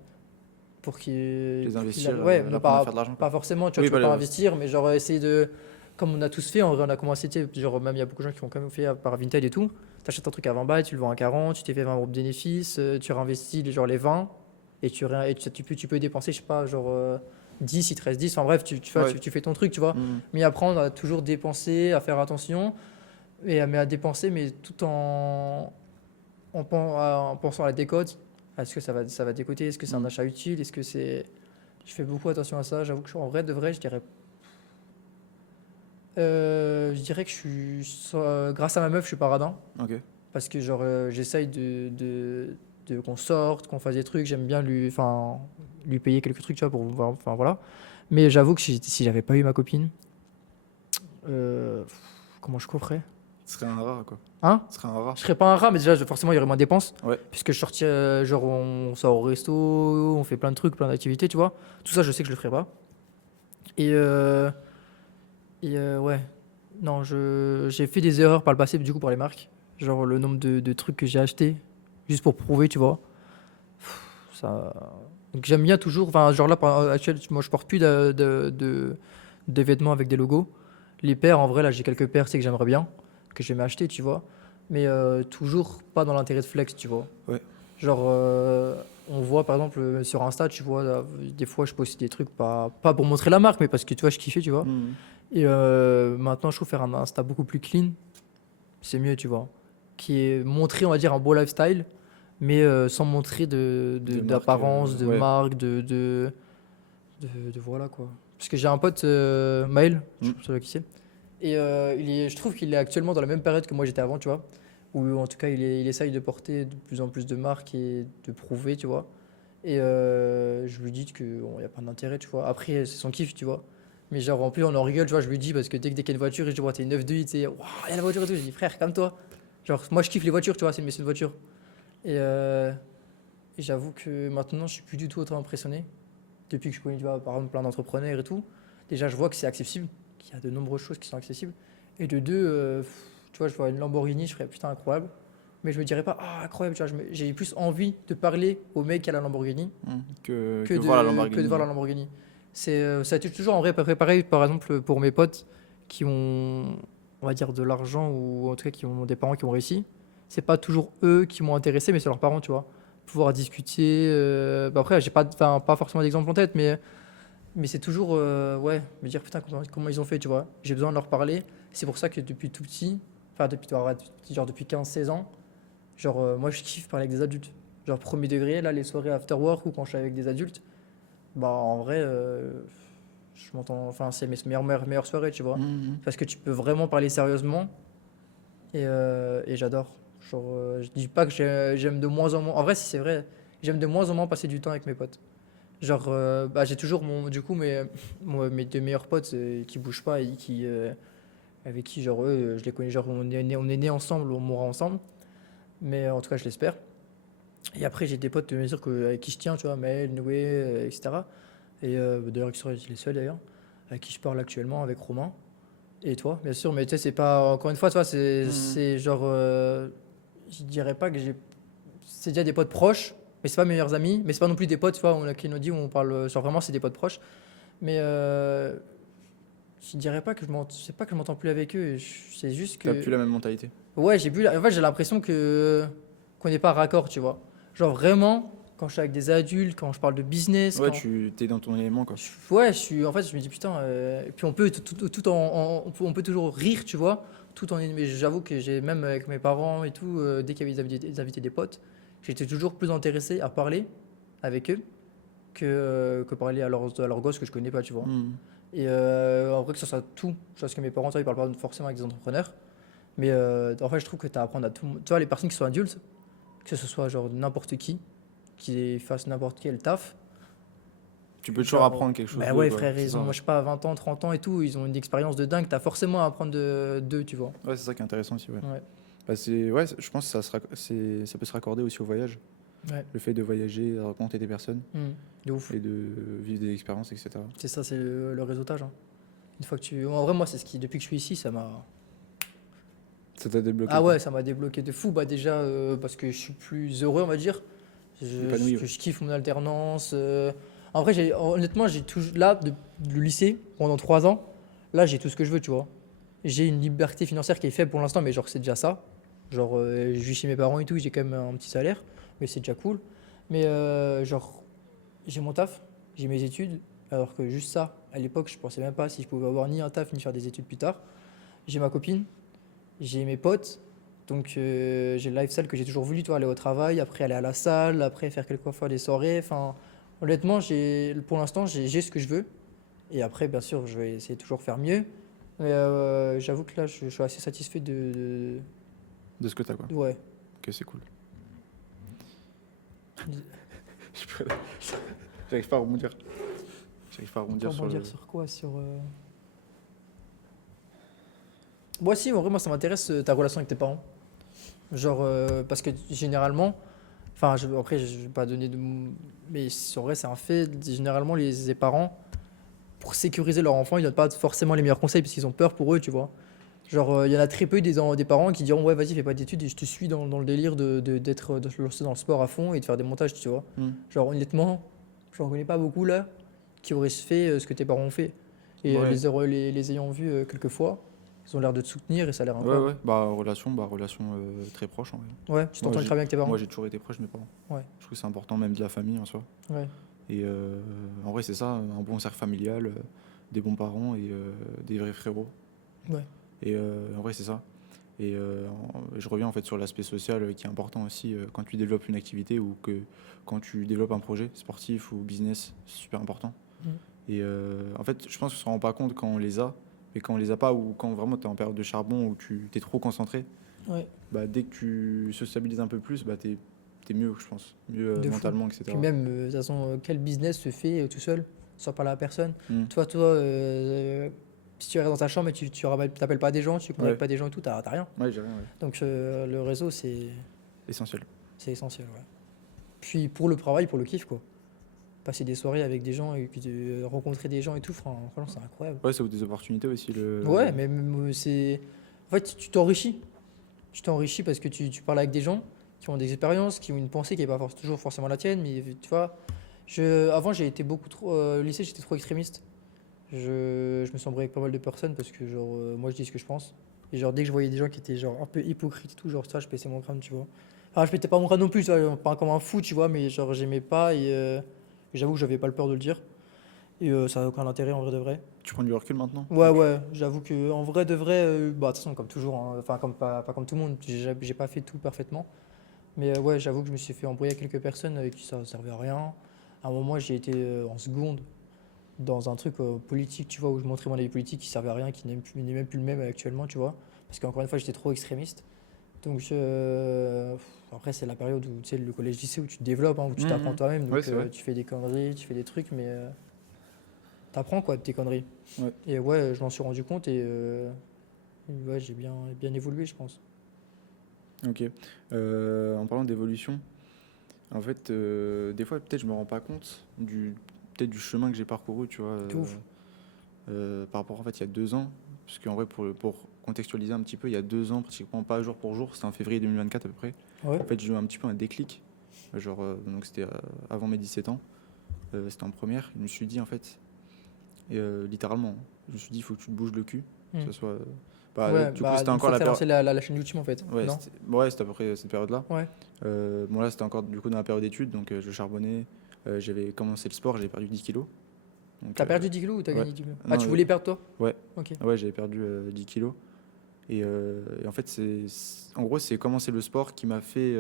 Pour Les investir, ouais, leur non, apprendre à faire de l'argent, quoi. pas forcément, tu vois, Oui, tu peux bah, pas investir, mais genre essayer de. Comme on a tous fait, en vrai, on a commencé, tu sais, genre même il y a beaucoup de gens qui ont quand même fait par Vinted et tout. Tu achètes un truc à 20 balles, tu le vends à 40, tu t'es fait 20 euros de bénéfice, tu réinvestis genre les 20 et tu peux dépenser, je sais pas, genre 10, il te reste 10. Enfin bref, Ouais. tu fais ton truc, tu vois. Hmm. Mais apprendre à toujours dépenser, à faire attention, mais à dépenser, mais tout en pensant à la décote. Est-ce que ça va décoter? Est-ce que c'est un Hmm. achat utile? Est-ce que c'est. Je fais beaucoup attention à ça. J'avoue que en vrai, de vrai, je dirais que grâce à ma meuf, je suis pas radin. Ok. Parce que genre, j'essaye qu'on sorte, qu'on fasse des trucs. J'aime bien lui payer quelques trucs, tu vois, pour voir. Enfin voilà. Mais j'avoue que si j'avais pas eu ma copine, comment je coffrais? Ce serait un rat, quoi. Hein? Ce serait un rat. Je serais pas un rat, mais déjà, forcément, il y aurait moins de dépenses. Ouais. Puisque je sortirais, genre, on sort au resto, on fait plein de trucs, plein d'activités, tu vois. Tout ça, je sais que je le ferais pas. Et, ouais, non, j'ai fait des erreurs par le passé, du coup, pour les marques. Genre, le nombre de trucs que j'ai achetés, juste pour prouver, tu vois. Ça. Donc, j'aime bien toujours, enfin, genre là, actuellement, moi, je porte plus de vêtements avec des logos. Les paires, en vrai, là, j'ai quelques paires, c'est que j'aimerais bien, que je vais m'acheter, tu vois. Mais toujours pas dans l'intérêt de flex, tu vois. Ouais. Genre, on voit par exemple sur Insta, tu vois, des fois je poste des trucs, pas pour montrer la marque, mais parce que tu vois, je kiffais, tu vois. Hmm. Et maintenant, je trouve faire un Insta beaucoup plus clean, c'est mieux, tu vois. Qui est montré, on va dire, un beau lifestyle, mais sans montrer De d'apparence, marque, de ouais. marque, voilà quoi. Parce que j'ai un pote, Maël, je Mm. sais pas qui c'est, et je trouve qu'il est actuellement dans la même période que moi j'étais avant, tu vois. Où en tout cas il essaye de porter de plus en plus de marques et de prouver, tu vois. Et je lui dis qu'il n'y a pas d'intérêt, tu vois. Après, c'est son kiff, tu vois. Mais genre, en plus, on en rigole, tu vois. Je lui dis, parce que dès qu'il y a une voiture, je dis, ouais, t'es une 9 2 tu sais, waouh, il y a la voiture et tout. Je dis, frère, calme-toi. Genre, moi, je kiffe les voitures, tu vois, c'est une voiture. Et j'avoue que maintenant, je suis plus du tout autant impressionné. Depuis que je connais, tu vois, par exemple, plein d'entrepreneurs et tout. Déjà, je vois que c'est accessible, qu'il y a de nombreuses choses qui sont accessibles. Et de deux, tu vois, je vois une Lamborghini, je ferais putain, incroyable. Mais je me dirais pas, ah, incroyable, tu vois, j'ai plus envie de parler au mec qui a la Lamborghini Hmm. Que que voir la que Lamborghini. de voir la Lamborghini. Ça a été toujours en vrai pareil, par exemple, pour mes potes qui ont, on va dire, de l'argent ou en tout cas qui ont des parents qui ont réussi. C'est pas toujours eux qui m'ont intéressé, mais c'est leurs parents, tu vois. Pouvoir discuter. Bah après, j'ai pas forcément d'exemple en tête, mais c'est toujours, ouais, me dire putain, comment ils ont fait, tu vois. J'ai besoin de leur parler. C'est pour ça que depuis tout petit, enfin, genre depuis 15 16 ans, genre, moi, je kiffe parler avec des adultes. Genre, premier degré, là, les soirées after work ou quand je suis avec des adultes, bah, en vrai, je m'entends, enfin, c'est mes meilleures soirées, tu vois. Hmm. Parce que tu peux vraiment parler sérieusement et j'adore. Genre, je dis pas que j'aime de moins en moins. En vrai, si c'est vrai, j'aime de moins en moins passer du temps avec mes potes. Genre, bah, j'ai toujours du coup, mes deux meilleurs potes qui bougent pas et avec qui, genre, eux, je les connais, genre, on est nés ensemble, on mourra ensemble. Mais en tout cas, je l'espère. Et après, j'ai des potes de mesure avec qui je tiens, tu vois, Maël, Noé, etc. Et d'ailleurs, qui sont les seuls d'ailleurs, avec qui je parle actuellement, avec Romain. Et toi, bien sûr, mais tu sais, c'est pas. Encore une fois, tu vois, Mhm. c'est genre. Je dirais pas que j'ai. C'est déjà des potes proches, mais c'est pas mes meilleurs amis, mais c'est pas non plus des potes, tu vois, on a qui nous dit, on parle. Genre vraiment, c'est des potes proches. Mais je dirais pas que je m'entends. C'est pas que je m'entends plus avec eux, c'est juste T'as que. plus la même mentalité. Ouais, en fait, j'ai l'impression que qu'on n'est pas raccord, tu vois. Genre vraiment, quand je suis avec des adultes, quand je parle de business, Ouais, quand. tu t'es dans ton élément, quoi. Ouais, en fait, je me dis putain. Et puis on peut on peut toujours rire, tu vois, tout en. Mais j'avoue que j'ai même avec mes parents et tout, dès qu'il y avait des invités des potes, j'étais toujours plus intéressé à parler avec eux que parler à leurs gosses que je connais pas, tu vois. Mhm. Et en vrai, que ça soit tout, parce que mes parents, tu vois, ils parlent pas forcément avec des entrepreneurs. Mais en fait, je trouve que tu as à apprendre à tout le monde. Tu vois, les personnes qui sont adultes, que ce soit genre n'importe qui fasse n'importe quel taf. Tu peux toujours Genre, apprendre quelque chose bah d'eux, ouais, quoi. frère, C'est ça, moi, ouais. je sais pas, 20 ans, 30 ans et tout, ils ont une expérience de dingue. T'as forcément à apprendre d'eux, tu vois. Ouais, c'est ça qui est intéressant aussi, ouais. Ouais, Bah, ouais, je pense que ça peut se raccorder aussi au voyage. ouais. Le fait de voyager, de rencontrer des personnes Hmm. De ouf. et de vivre des expériences, etc. C'est ça, c'est le réseautage, hein. Une fois que tu. En vrai, moi, c'est ce qui, depuis que je suis ici, ça m'a. Ça t'a débloqué, Ah quoi. ouais, ça m'a débloqué de fou. Bah, déjà, parce que je suis plus heureux, on va dire. Épanoui, Que ouais. je kiffe mon alternance. En vrai, honnêtement, j'ai tout. Là, le lycée, pendant 3 ans, là, j'ai tout ce que je veux, tu vois. J'ai une liberté financière qui est faible pour l'instant, mais genre, c'est déjà ça. Genre, je vis chez mes parents et tout, j'ai quand même un petit salaire, mais c'est déjà cool. Mais genre, j'ai mon taf, j'ai mes études, alors que juste ça, à l'époque, je pensais même pas si je pouvais avoir ni un taf ni faire des études plus tard. J'ai ma copine, j'ai mes potes, donc j'ai le lifestyle que j'ai toujours voulu, toi, aller au travail, après aller à la salle, après faire quelquefois des soirées. Enfin, honnêtement, pour l'instant, j'ai ce que je veux. Et après, bien sûr, je vais essayer de toujours faire mieux. Mais j'avoue que là, je suis assez satisfait De ce que t'as, quoi. ouais. Ok, c'est cool. Je peux- J'arrive pas à rebondir. J'arrive pas à rebondir sur le. Rebondir sur quoi? Moi, si, en vrai, moi, ça m'intéresse ta relation avec tes parents. Genre, parce que généralement, enfin, après, je vais pas donner de. Mais en vrai, c'est un fait. Généralement, les parents, pour sécuriser leur enfant, ils donnent pas forcément les meilleurs conseils parce qu'ils ont peur pour eux, tu vois. Genre, il y en a très peu des parents qui diront, ouais, vas-y, fais pas d'études et je te suis dans le délire de se lancer dans le sport à fond et de faire des montages, tu vois. Hmm. Genre, honnêtement, j'en connais pas beaucoup là qui auraient fait ce que tes parents ont fait. Et Ouais. les ayant vus quelques fois, ils ont l'air de te soutenir et ça a l'air Ouais, incroyable. ouais. Relation très proche, en vrai. Ouais, tu Moi, t'entends j'ai très bien avec tes parents? moi, j'ai toujours été proche de mes parents. Ouais, Je trouve que c'est important, même de la famille en soi. ouais, Et en vrai, c'est ça, un bon cercle familial, des bons parents et des vrais frérots. ouais. Et en vrai, c'est ça. Et je reviens en fait sur l'aspect social qui est important aussi quand tu développes une activité ou que quand tu développes un projet sportif ou business, c'est super important. Mm. Et en fait, je pense qu'on ne se rend pas compte quand on les a, mais quand on les a pas ou quand vraiment tu es en période de charbon ou tu es trop concentré, Ouais, bah, dès que tu sociabilises un peu plus, bah, tu es mieux, je pense, mieux de fou. mentalement, etc. Puis même, de toute façon, quel business se fait tout seul, sans parler à personne? Mm. Toi, si tu restes dans ta chambre et t'appelles pas des gens, tu contactes Ouais. pas des gens et tout, t'as rien. Ouais, j'ai rien, ouais. Donc le réseau, Essentiel. c'est essentiel, ouais. Puis pour le travail, pour le kiff, quoi. Passer des soirées avec des gens et puis de rencontrer des gens et tout, franchement, c'est incroyable. Ouais, ça ouvre des opportunités aussi. Ouais, mais même, c'est. En fait, tu t'enrichis. Tu t'enrichis parce que tu parles avec des gens qui ont des expériences, qui ont une pensée qui n'est pas toujours forcément la tienne, mais tu vois. Avant, j'ai été beaucoup trop. Au lycée, j'étais trop extrémiste. Je me suis embrouillé avec pas mal de personnes parce que, genre, moi, je dis ce que je pense. Et, genre, dès que je voyais des gens qui étaient, genre, un peu hypocrites et tout, genre, ça, je pétais mon crâne, tu vois. Enfin, je pétais pas mon crâne non plus, tu vois, pas comme un fou, tu vois, mais, genre, j'aimais pas et j'avoue que j'avais pas le peur de le dire. Et ça n'a aucun intérêt en vrai de vrai. Tu prends du recul maintenant? Ouais, ouais, j'avoue que en vrai de vrai, bah, de toute façon, comme toujours, hein, enfin, comme, pas comme tout le monde, j'ai pas fait tout parfaitement. Mais ouais, j'avoue que je me suis fait embrouiller avec quelques personnes avec qui ça ne servait à rien. À un moment, j'ai été en seconde dans un truc politique, tu vois, où je montrais mon avis politique qui servait à rien, qui n'est même plus le même actuellement, tu vois. Parce qu'encore une fois, j'étais trop extrémiste. Donc après, c'est la période où, tu sais, le collège-lycée où tu te développes, hein, où tu t'apprends toi-même. Donc Ouais, c'est vrai. tu fais des conneries, tu fais des trucs, mais t'apprends quoi de tes conneries. Ouais. Et ouais, je m'en suis rendu compte et ouais, j'ai bien évolué, je pense. Ok. En parlant d'évolution, en fait, des fois, peut-être, je me rends pas compte peut-être du chemin que j'ai parcouru, tu vois, De ouf. par rapport, en fait, il y a 2 ans, Parce qu'en vrai, pour contextualiser un petit peu, il y a 2 ans, pratiquement pas jour pour jour, c'était en février 2024 à peu près. Ouais. En fait, j'ai eu un petit peu un déclic. Genre, donc c'était avant mes 17 ans. C'était en première. Je me suis dit, en fait, littéralement, je me suis dit, il faut que tu te bouges le cul. Que ce soit, Ouais, du coup, c'était encore la t'as lancé période. la chaîne YouTube en fait. Ouais, Non. c'était à peu près cette période-là. Ouais. Bon, là, c'était encore du coup dans la période d'études, donc je charbonnais. J'avais commencé le sport, j'avais perdu 10 kilos. Donc, T'as perdu 10 kilos ou t'as ouais. gagné 10 kilos? Ah, Non, tu voulais perdre toi? ouais. Ok. Ouais, j'avais perdu 10 kilos. Et en fait, en gros, c'est commencer le sport qui m'a fait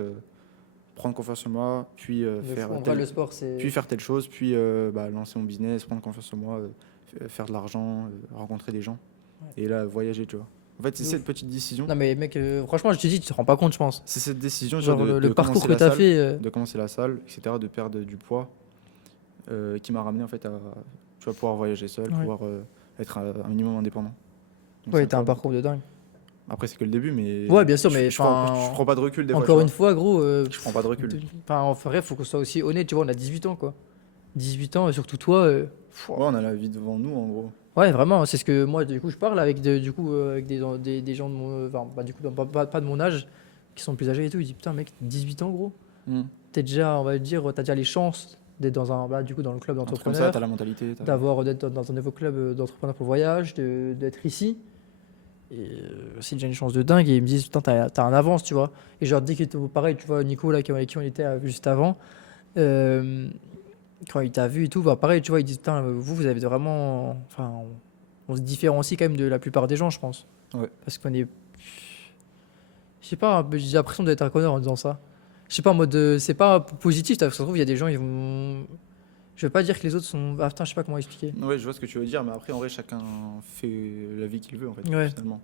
prendre confiance en moi, puis, faire, En vrai, le sport, c'est. puis faire telle chose, puis lancer mon business, prendre confiance en moi, faire de l'argent, rencontrer des gens. Ouais. Et là, voyager, tu vois. En fait, c'est De cette ouf. petite décision. Non, mais mec, franchement, je te dis, tu te rends pas compte, je pense. C'est cette décision Genre, de le parcours commencer que la t'as salle, fait. de commencer la salle, etc., de perdre du poids, qui m'a ramené en fait à tu vois, pouvoir voyager seul, Ouais. pouvoir être un minimum indépendant. Donc, Ouais, c'est t'as un incroyable. parcours de dingue. Après, c'est que le début, mais. Ouais, bien sûr, mais je prends, enfin, je prends pas de recul des fois. Encore tu une fois, gros. Je prends pas de recul. Enfin, en vrai, faut qu'on soit aussi honnête, tu vois, on a 18 ans, quoi. 18 ans, et surtout toi. vois. Ouais, on a la vie devant nous, en gros. Ouais, vraiment, c'est ce que moi, du coup, je parle avec, du coup, avec des gens de mon. Enfin, du coup, pas de mon âge, qui sont plus âgés et tout. Ils disent, putain, mec, 18 ans, gros. T'es déjà, on va dire, t'as déjà les chances d'être du coup, dans le club Un truc comme ça, d'entrepreneurs, t'as la mentalité. d'être dans un nouveau club d'entrepreneurs pour le voyage, d'être ici. Et c'est déjà une chance de dingue. Et ils me disent, putain, t'as un avance, tu vois. Et genre, dès que pareil, tu vois, Nico, là, avec qui on était juste avant, quand il t'a vu et tout, bah, pareil, tu vois, ils disent, putain, vous avez vraiment. Enfin, on se différencie quand même de la plupart des gens, je pense. Ouais. Parce qu'on est. Je sais pas, j'ai l'impression d'être un connard en disant ça. Je sais pas, en mode. C'est pas positif, parce que ça se trouve, il y a des gens, ils vont. Je veux pas dire que les autres sont. Ah putain, je sais pas comment expliquer. Ouais, je vois ce que tu veux dire, mais après, en vrai, chacun fait la vie qu'il veut, en fait, Ouais. finalement.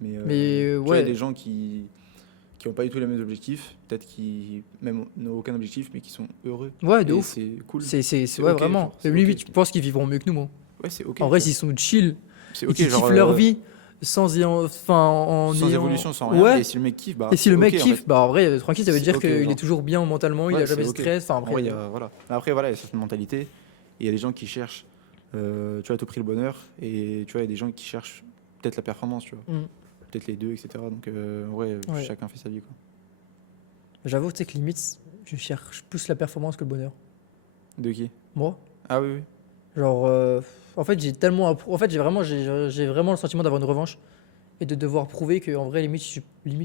Mais, Mais, tu vois, il y ouais. a des gens qui n'ont pas du tout les mêmes objectifs, peut-être qui même n'ont aucun objectif, mais qui sont heureux. Ouais, de Et ouf. c'est cool. C'est C'est ouais, ok, vraiment. genre, c'est Limite, ok. je pense qu'ils vivront mieux que nous, moi. Ouais, c'est ok. En vrai, tu vois. s'ils sont chill C'est et ok, qu'ils genre, kiffent leur vie en sans ayant- évolution, sans rien. Ouais. Et si le mec kiffe, bah. Et si le c'est mec ok, en kiffe, fait. bah en vrai, tranquille, ça veut C'est dire ok, qu'il genre. est toujours bien mentalement, il Ouais, a jamais de c'est ok. stress. Enfin, En après, vrai, voilà. Après, voilà, il y a certaines mentalités. Et il y a des gens qui cherchent, tu vois, à tout prix le bonheur. Et tu vois, il y a des gens qui cherchent peut-être la performance, tu vois. Peut-être les deux, etc. Donc, en vrai, Ouais. chacun fait sa vie, quoi. j'avoue, tu sais que limite, je cherche plus la performance que le bonheur. De qui? Moi, Ah oui, oui. genre, en fait, j'ai vraiment le sentiment d'avoir une revanche et de devoir prouver que en vrai, limite, je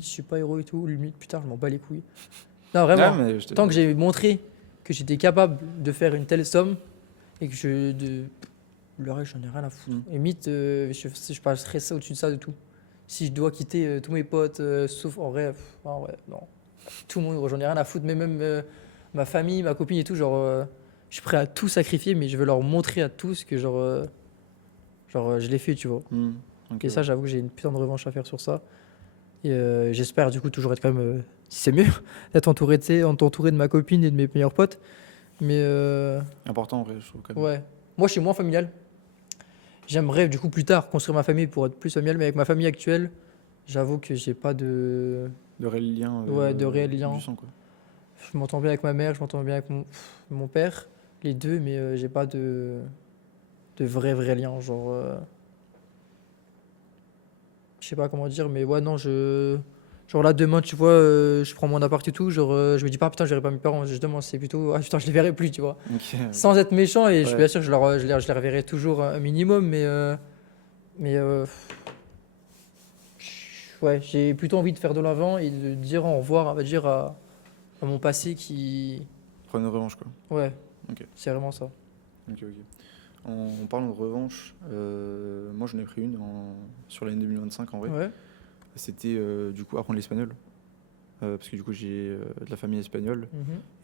suis pas héros et tout. Limite, putain, je m'en bats les couilles. Non, vraiment. Ah, mais Tant que j'ai montré que j'étais capable de faire une telle somme et que le reste, j'en ai rien à foutre. Limite, je passerai ça au-dessus de ça de tout. Si je dois quitter tous mes potes, sauf en vrai, non. Tout le monde, j'en ai rien à foutre, mais même ma famille, ma copine et tout, genre, je suis prêt à tout sacrifier, mais je veux leur montrer à tous que je l'ai fait, tu vois. Ok, Et ça, j'avoue que j'ai une putain de revanche à faire sur ça. Et j'espère du coup toujours être quand même, si c'est mieux, d'être entouré de ma copine et de mes meilleurs potes. Mais important, en vrai, je trouve, quand même. ouais, moi je suis moins familial. J'aimerais du coup plus tard construire ma famille pour être plus familial, mais avec ma famille actuelle, j'avoue que j'ai pas de. De réel lien. Ouais, de réel lien. Du sang, quoi. Je m'entends bien avec ma mère, je m'entends bien avec mon père, les deux, mais j'ai pas de vrai lien. Genre. Je sais pas comment dire, mais ouais, non, genre là, demain, tu vois, je prends mon appart et tout, genre, je me dis pas, putain, je verrai pas mes parents, justement, c'est plutôt, ah putain, je les verrai plus, tu vois. Ok. Sans être méchant, et je suis Ouais. bien sûr que je les reverrai toujours un minimum, mais ouais, j'ai plutôt envie de faire de l'avant et de dire au revoir, on va dire, à mon passé qui. Prendre une revanche, quoi. Ouais, Ok. c'est vraiment ça. Ok. En parlant de revanche, moi j'en ai pris une sur l'année 2025 en vrai. Ouais, C'était du coup apprendre l'espagnol. Parce que du coup j'ai de la famille espagnole.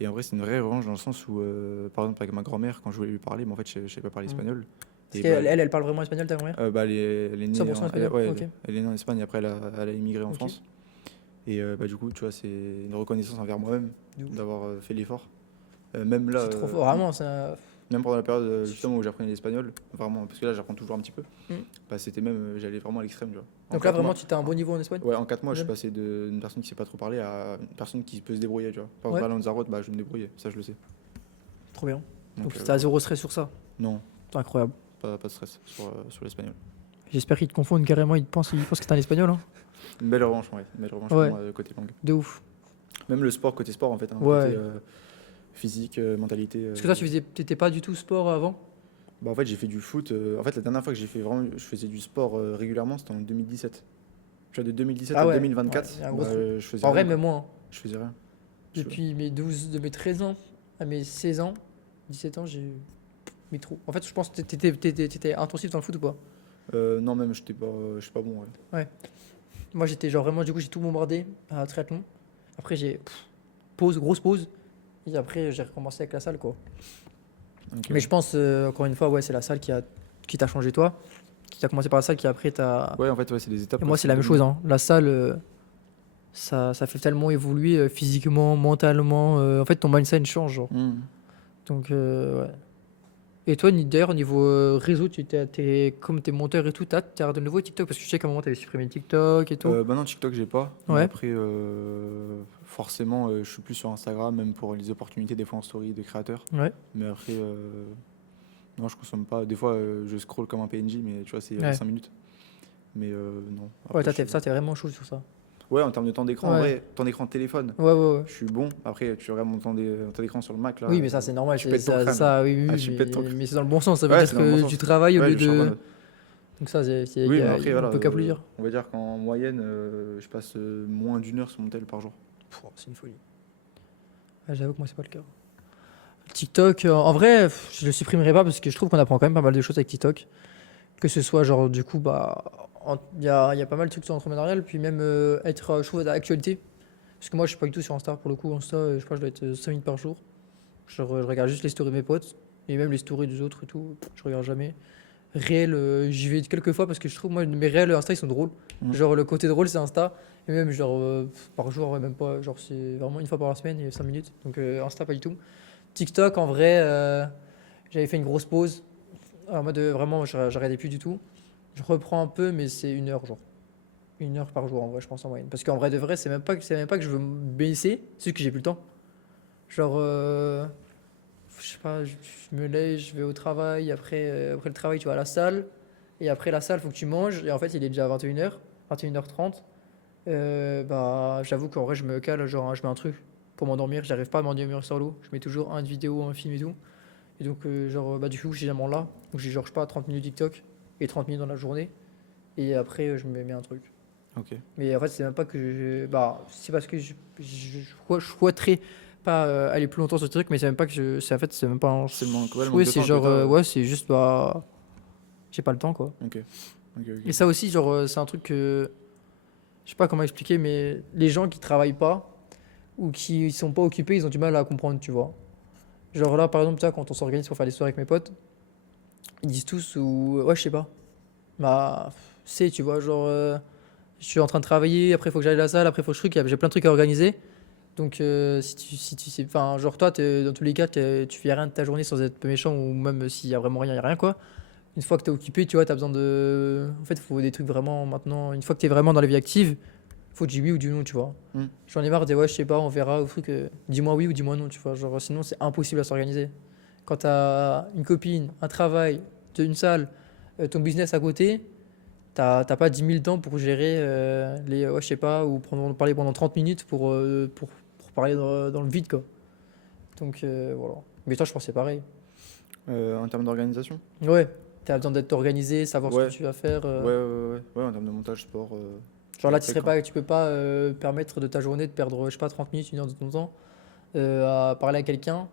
Et en vrai c'est une vraie revanche dans le sens où, par exemple avec ma grand-mère, quand je voulais lui parler, mais en fait je savais pas parler espagnol. Parce Et qu'elle bah, elle parle vraiment espagnol, ta grand-mère? elle est née 100% espagnol, ouais, ok. elle est née en Espagne, après elle a immigré en Ok. France. Et du coup tu vois c'est une reconnaissance envers moi-même De ouf. d'avoir fait l'effort. Même là, C'est trop fort, vraiment, ça. même pendant la période justement où j'apprenais l'espagnol, vraiment, parce que là j'apprends toujours un petit peu, Mm. bah, c'était même, j'allais vraiment à l'extrême. Tu vois. En Donc là, 4 vraiment, mois- tu as un bon niveau en Espagne? Ouais, en 4 mois, je suis Ouais. passé d'une personne qui sait pas trop parler à une personne qui peut se débrouiller. Tu vois. Par Ouais. exemple, à Lanzarote, bah, je vais me débrouiller, ça je le sais. Trop bien. Donc, Donc, t'as zéro stress sur ça. non, C'est incroyable. pas de stress sur l'espagnol. J'espère qu'ils te confondent carrément, ils pensent que t'es un espagnol, hein. Une belle revanche, ouais. Une belle revanche Ouais. pour moi, côté langue. De ouf. Même le sport, côté sport, en fait. Hein, Ouais. côté physique, mentalité. Parce que toi, t'étais pas du tout sport avant? Bah, en fait, j'ai fait du foot. En fait, la dernière fois que je faisais du sport régulièrement, c'était en 2017. Tu vois, de 2017 Ah à ouais, 2024, ouais, il y a un gros truc. je faisais En vrai, rien. même moi, hein. Je faisais rien. Depuis de mes 13 ans à mes 16 ans, 17 ans, j'ai mis trop. En fait, je pense que t'étais intensif dans le foot ou pas? Non, même, je suis pas bon. Ouais. Moi, j'étais genre vraiment, du coup, j'ai tout bombardé à triathlon. Après, pause, grosse pause. Et après, j'ai recommencé avec la salle, quoi. Ok. Mais je pense, encore une fois, ouais, c'est la salle qui t'a changé toi. Qui t'a commencé par la salle, qui après t'a. Ouais, en fait, ouais, c'est des étapes. Et moi, c'est la même chose, hein. La salle, ça fait tellement évoluer physiquement, mentalement. En fait, ton mindset change, genre. Hmm. Donc, ouais. Et toi, d'ailleurs, au niveau réseau, comme t'es monteur et tout, t'as de nouveau TikTok? Parce que je sais qu'à un moment, t'avais supprimé TikTok et tout. Bah non, TikTok, j'ai pas. Mais Ouais. après, forcément, je suis plus sur Instagram, même pour les opportunités, des fois en story de créateurs. Ouais. Mais après, non, je consomme pas. Des fois, je scroll comme un PNJ, mais tu vois, c'est Ouais. 5 minutes. Mais non. Ouais, Après, t'es vraiment chaud sur ça. Ouais, en termes de temps d'écran, en Ouais. vrai, temps d'écran de téléphone, Ouais. je suis bon. Après, tu regardes mon temps d'écran sur le Mac, là. Oui, mais ça, c'est normal. je pète ton crâne. Oui, Ah, je pète ton crâne. mais c'est dans le bon sens. Ça veut Ouais, dire c'est dans le bon que sens. tu travailles au Ouais, lieu je suis en de. mode- Donc, ça, Oui, mais après, voilà. on peut qu'applaudir. On va dire qu'en moyenne, je passe moins d'1 heure sur mon tel par jour. C'est une folie. Ah, j'avoue que moi, c'est pas le cas. TikTok, en vrai, je le supprimerai pas parce que je trouve qu'on apprend quand même pas mal de choses avec TikTok. Que ce soit, genre, du coup, bah. Il y a pas mal de trucs sur l'entrepreneurial, puis même être, je trouve, d'actualité. Parce que moi, je suis pas du tout sur Insta pour le coup. Insta, je crois que je dois être 5 minutes par jour. Je regarde juste les stories de mes potes et même les stories des autres et tout. Je regarde jamais. Réel, j'y vais quelques fois parce que je trouve, moi, mes réels Insta, ils sont drôles. Mhm. Genre, le côté drôle, c'est Insta. Et même, genre, par jour, ouais, même pas. Genre, c'est vraiment une fois par semaine et 5 minutes. Donc, Insta, pas du tout. TikTok, en vrai, j'avais fait une grosse pause. En mode, vraiment, j'arrêtais plus du tout. Je reprends un peu, mais c'est 1 heure, genre. 1 heure par jour, en vrai, je pense, en moyenne. Parce qu'en vrai, de vrai, c'est même pas que je veux me baisser, c'est juste que j'ai plus le temps. Genre, je sais pas, je me lève, je vais au travail, après le travail, tu vas à la salle, et après la salle, faut que tu manges, et en fait, il est déjà 21h, 21h30. Bah, j'avoue qu'en vrai, je me cale, genre, je mets un truc pour m'endormir, j'arrive pas à m'endormir sur l'eau, je mets toujours une vidéo, un film et tout. Et donc, genre, bah, du coup, j'ai jamais là, donc j'ai genre, je sais pas, 30 minutes TikTok, et 30 minutes dans la journée, et après, je me mets un truc. Ok. Mais en fait, c'est même pas que bah, c'est parce que je souhaiterais pas aller plus longtemps sur ce truc, mais c'est même pas que en fait, c'est même pas un C'est le manque- ouais, le souhait, manque de c'est temps genre, que t'as, ouais, c'est juste, bah, j'ai pas le temps, quoi. Ok. Ok. Et ça aussi, genre, c'est un truc que, je sais pas comment expliquer, mais les gens qui travaillent pas ou qui sont pas occupés, ils ont du mal à comprendre, tu vois. Genre là, par exemple, tu vois, quand on s'organise pour faire des soirées avec mes potes, ils disent tous, ou, ouais, je sais pas. Bah, c'est, tu vois, genre, je suis en train de travailler, après il faut que j'aille à la salle, après il faut que je truc, j'ai plein de trucs à organiser. Donc si tu sais, enfin genre toi dans tous les cas tu fais rien de ta journée sans être méchant ou même s'il y a vraiment rien, il y a rien quoi. Une fois que tu es occupé, tu vois, tu as besoin de en fait, il faut des trucs vraiment maintenant, une fois que tu es vraiment dans la vie active, faut dire oui ou dire non, tu vois. Mm. J'en ai marre de dire ouais, je sais pas, on verra ou truc dis-moi oui ou dis-moi non, tu vois, genre sinon c'est impossible à s'organiser. Quand tu as une copine, un travail, une salle, ton business à côté, t'as pas 10 000 temps pour gérer ouais, je sais pas, ou parler pendant 30 minutes pour parler dans le vide, quoi. Donc, voilà. Mais toi, je pense que c'est pareil. En termes d'organisation. Ouais, t'as besoin d'être organisé, savoir ce Ouais. que tu vas faire. Ouais, en termes de montage sport. Genre là, après, tu peux pas permettre de ta journée de perdre, je sais pas, 30 minutes, 1 heure de ton temps à parler à quelqu'un,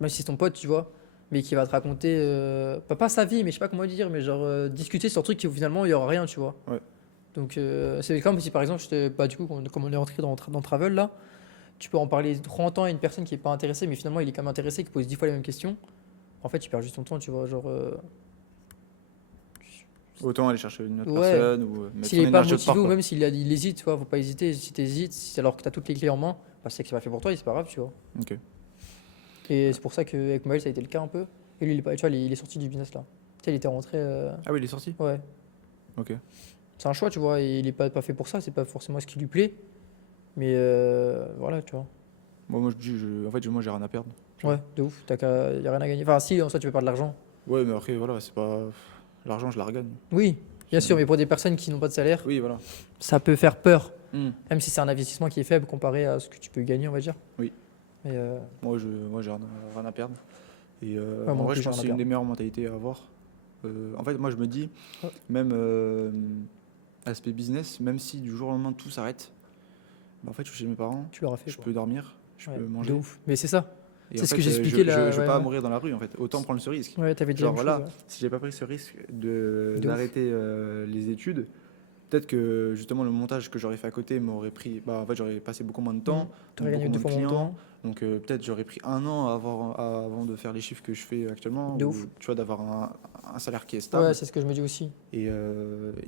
même si c'est ton pote, tu vois, mais qui va te raconter, pas sa vie, mais je sais pas comment dire, mais genre discuter sur un truc qui finalement il y aura rien, tu vois. Ouais. Donc c'est comme si par exemple, bah, du coup, comme on est rentré dans Travel là, tu peux en parler 30 ans à une personne qui est pas intéressée, mais finalement il est quand même intéressé, qui pose 10 fois les mêmes questions. En fait, tu perds juste ton temps, tu vois, genre. Autant aller chercher une autre Ouais. personne ou mettre S'il son est pas énergie autre part, motivé ou quoi. même il hésite, tu vois, faut pas hésiter. Si tu hésites, alors que tu as toutes les clés en main, bah, c'est que c'est pas fait pour toi et c'est pas grave, tu vois. Ok. Et c'est pour ça qu'avec Maël, ça a été le cas un peu. Et lui, tu vois, il est sorti du business là. Tu sais, il était rentré. Ah oui, il est sorti. Ouais. Ok. C'est un choix, tu vois, et il est pas fait pour ça, c'est pas forcément ce qui lui plaît. Mais voilà, tu vois. Moi, je dis, en fait, moi, j'ai rien à perdre. Ouais, de ouf, y a rien à gagner. Enfin, si, en soi, tu veux pas de l'argent. Ouais, mais après, voilà, c'est pas. L'argent, je la regagne. Oui, Bien sûr, mais pour des personnes qui n'ont pas de salaire, Oui, voilà. ça peut faire peur. Hmm. Même si c'est un investissement qui est faible comparé à ce que tu peux gagner, on va dire. Oui. Et, Moi, j'ai rien à perdre. Et moi en non vrai, plus, je j'ai pense que rien à c'est une perdre. des meilleures mentalités à avoir. En fait, moi, je me dis, Ouais. même aspect business, même si du jour au lendemain tout s'arrête, bah, en fait, je suis chez mes parents, Tu l'auras fait. je quoi. peux dormir, je Ouais, peux de manger. ouf. Mais c'est ça. Et C'est en ce que fait, j'expliquais là. je veux ouais, pas ouais. mourir dans la rue, en fait. Autant prendre ce risque. Ouais, t'avais dit la Genre même là, chose. Ouais. si j'ai pas pris ce risque De ouf. d'arrêter les études, peut-être que justement le montage que j'aurais fait à côté m'aurait pris. Bah, en fait, j'aurais passé beaucoup moins de temps, T'aurais beaucoup gagné deux moins de fois moins de clients. temps. Donc peut-être j'aurais pris 1 an avant de faire les chiffres que je fais actuellement. De ou, ouf. tu vois, d'avoir un salaire qui est stable. Ouais, c'est ce que je me dis aussi. Et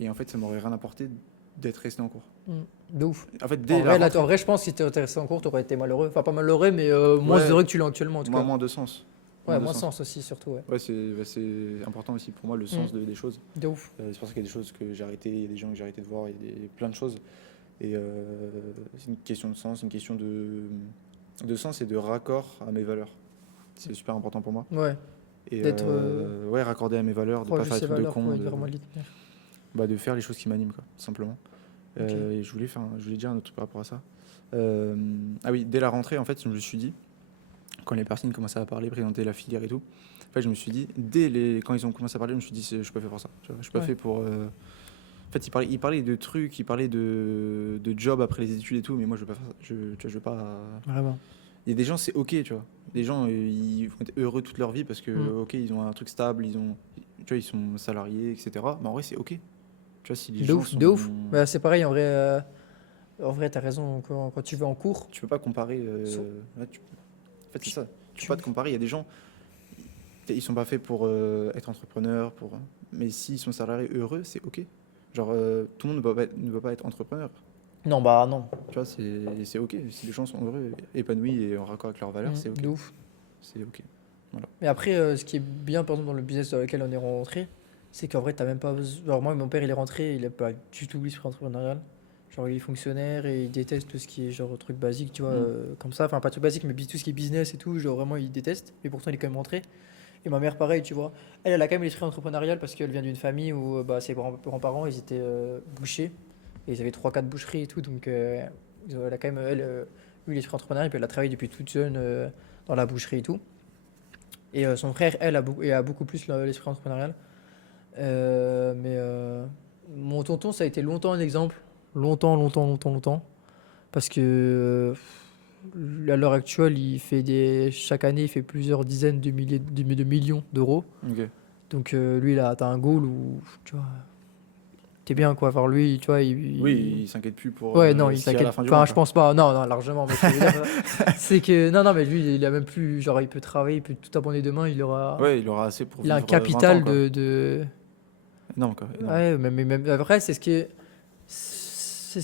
en fait, ça m'aurait rien apporté d'être resté en cours. De ouf. En fait, En dès vrai, la là, en vrai, je pense que si t'étais resté en cours, t'aurais été malheureux. Enfin, pas malheureux, mais moins Ouais. heureux que tu l'es actuellement, en tout cas. moins de sens. Ouais, de moins de sens aussi, surtout. Ouais. Ouais, c'est important aussi pour moi le sens des choses. De ouf. C'est pour ça qu'il y a des choses que j'ai arrêtées, il y a des gens que j'ai arrêté de voir, il y a plein de choses. Et c'est une question de sens, une question de sens et de raccord à mes valeurs. C'est super important pour moi. Ouais. Et D'être, ouais, raccorder à mes valeurs, de ne Proche pas de faire ses des trucs de valeurs, con, ouais, vraiment linéaire. de faire les choses qui m'animent, quoi, tout simplement. Ok. Et je voulais dire un autre truc par rapport à ça. Ah oui, dès la rentrée, en fait, je me suis dit, quand les personnes commençaient à parler, présenter la filière et tout, en fait, je me suis dit, quand ils ont commencé à parler, je me suis dit, je suis pas fait pour ça. Tu vois, je suis pas Ouais. fait pour. En fait, ils parlaient de trucs, ils parlaient de job après les études et tout, mais moi, je veux pas faire ça. Tu vois, je veux pas. Vraiment. Il y a des gens, c'est ok, tu vois. Des gens, ils vont être heureux toute leur vie parce que, Mm. ok, ils ont un truc stable, tu vois, ils sont salariés, etc. Mais en vrai, c'est ok. Tu vois, si les De gens ouf, sont. de ouf. Bah, c'est pareil, en vrai, t'as raison. Quand tu vas en cours, Tu peux pas comparer. So- Là, en fait, c'est ça. Tu tu- peux pas te comparer. Il y a des gens, ils sont pas faits pour être entrepreneurs, mais s'ils sont salariés heureux, c'est ok. Genre, tout le monde ne va pas être entrepreneur. non, bah non. Tu vois, c'est ok. Si les gens sont heureux, épanouis et en raccord avec leurs valeurs, c'est ok. De ouf. C'est ok. Mais après, ce qui est bien, par exemple, dans le business dans lequel on est rentré, c'est qu'en vrai, t'as même pas besoin. Genre, moi, mon père, il est rentré, il a pas du tout l'esprit entrepreneurial. Genre, il est fonctionnaire et il déteste tout ce qui est genre truc basique, tu vois, comme ça. Enfin, pas truc basique, mais tout ce qui est business et tout, genre vraiment, il déteste. Mais pourtant, il est quand même rentré. Et ma mère, pareil, tu vois. Elle a quand même l'esprit entrepreneurial parce qu'elle vient d'une famille où bah, ses grands-parents, ils étaient bouchers. Et ils avaient 3-4 boucheries et tout. Donc, elle a quand même, eu l'esprit entrepreneurial. Et puis, elle a travaillé depuis toute jeune dans la boucherie et tout. Et son frère, elle, a beaucoup plus l'esprit entrepreneurial. Mon tonton, ça a été longtemps un exemple. Longtemps. Parce que à l'heure actuelle, chaque année, il fait plusieurs dizaines de milliers de millions d'euros. Ok. Donc lui, il a atteint un goal où, tu vois, t'es bien quoi. Enfin, lui, tu vois, Oui, il s'inquiète plus pour. Ouais, non, il ce qu'il y a à s'inquiète. la fin du Enfin, mois, je quoi. pense pas. Non, largement. Mais ce que je veux dire, c'est que non, mais lui, il a même plus. Genre, il peut travailler, il peut tout abandonner demain. Il aura. Ouais, il aura assez pour Il a un vivre 20 ans, capital quoi. de. Énorme, quoi. Énorme. Ouais, même après, c'est ce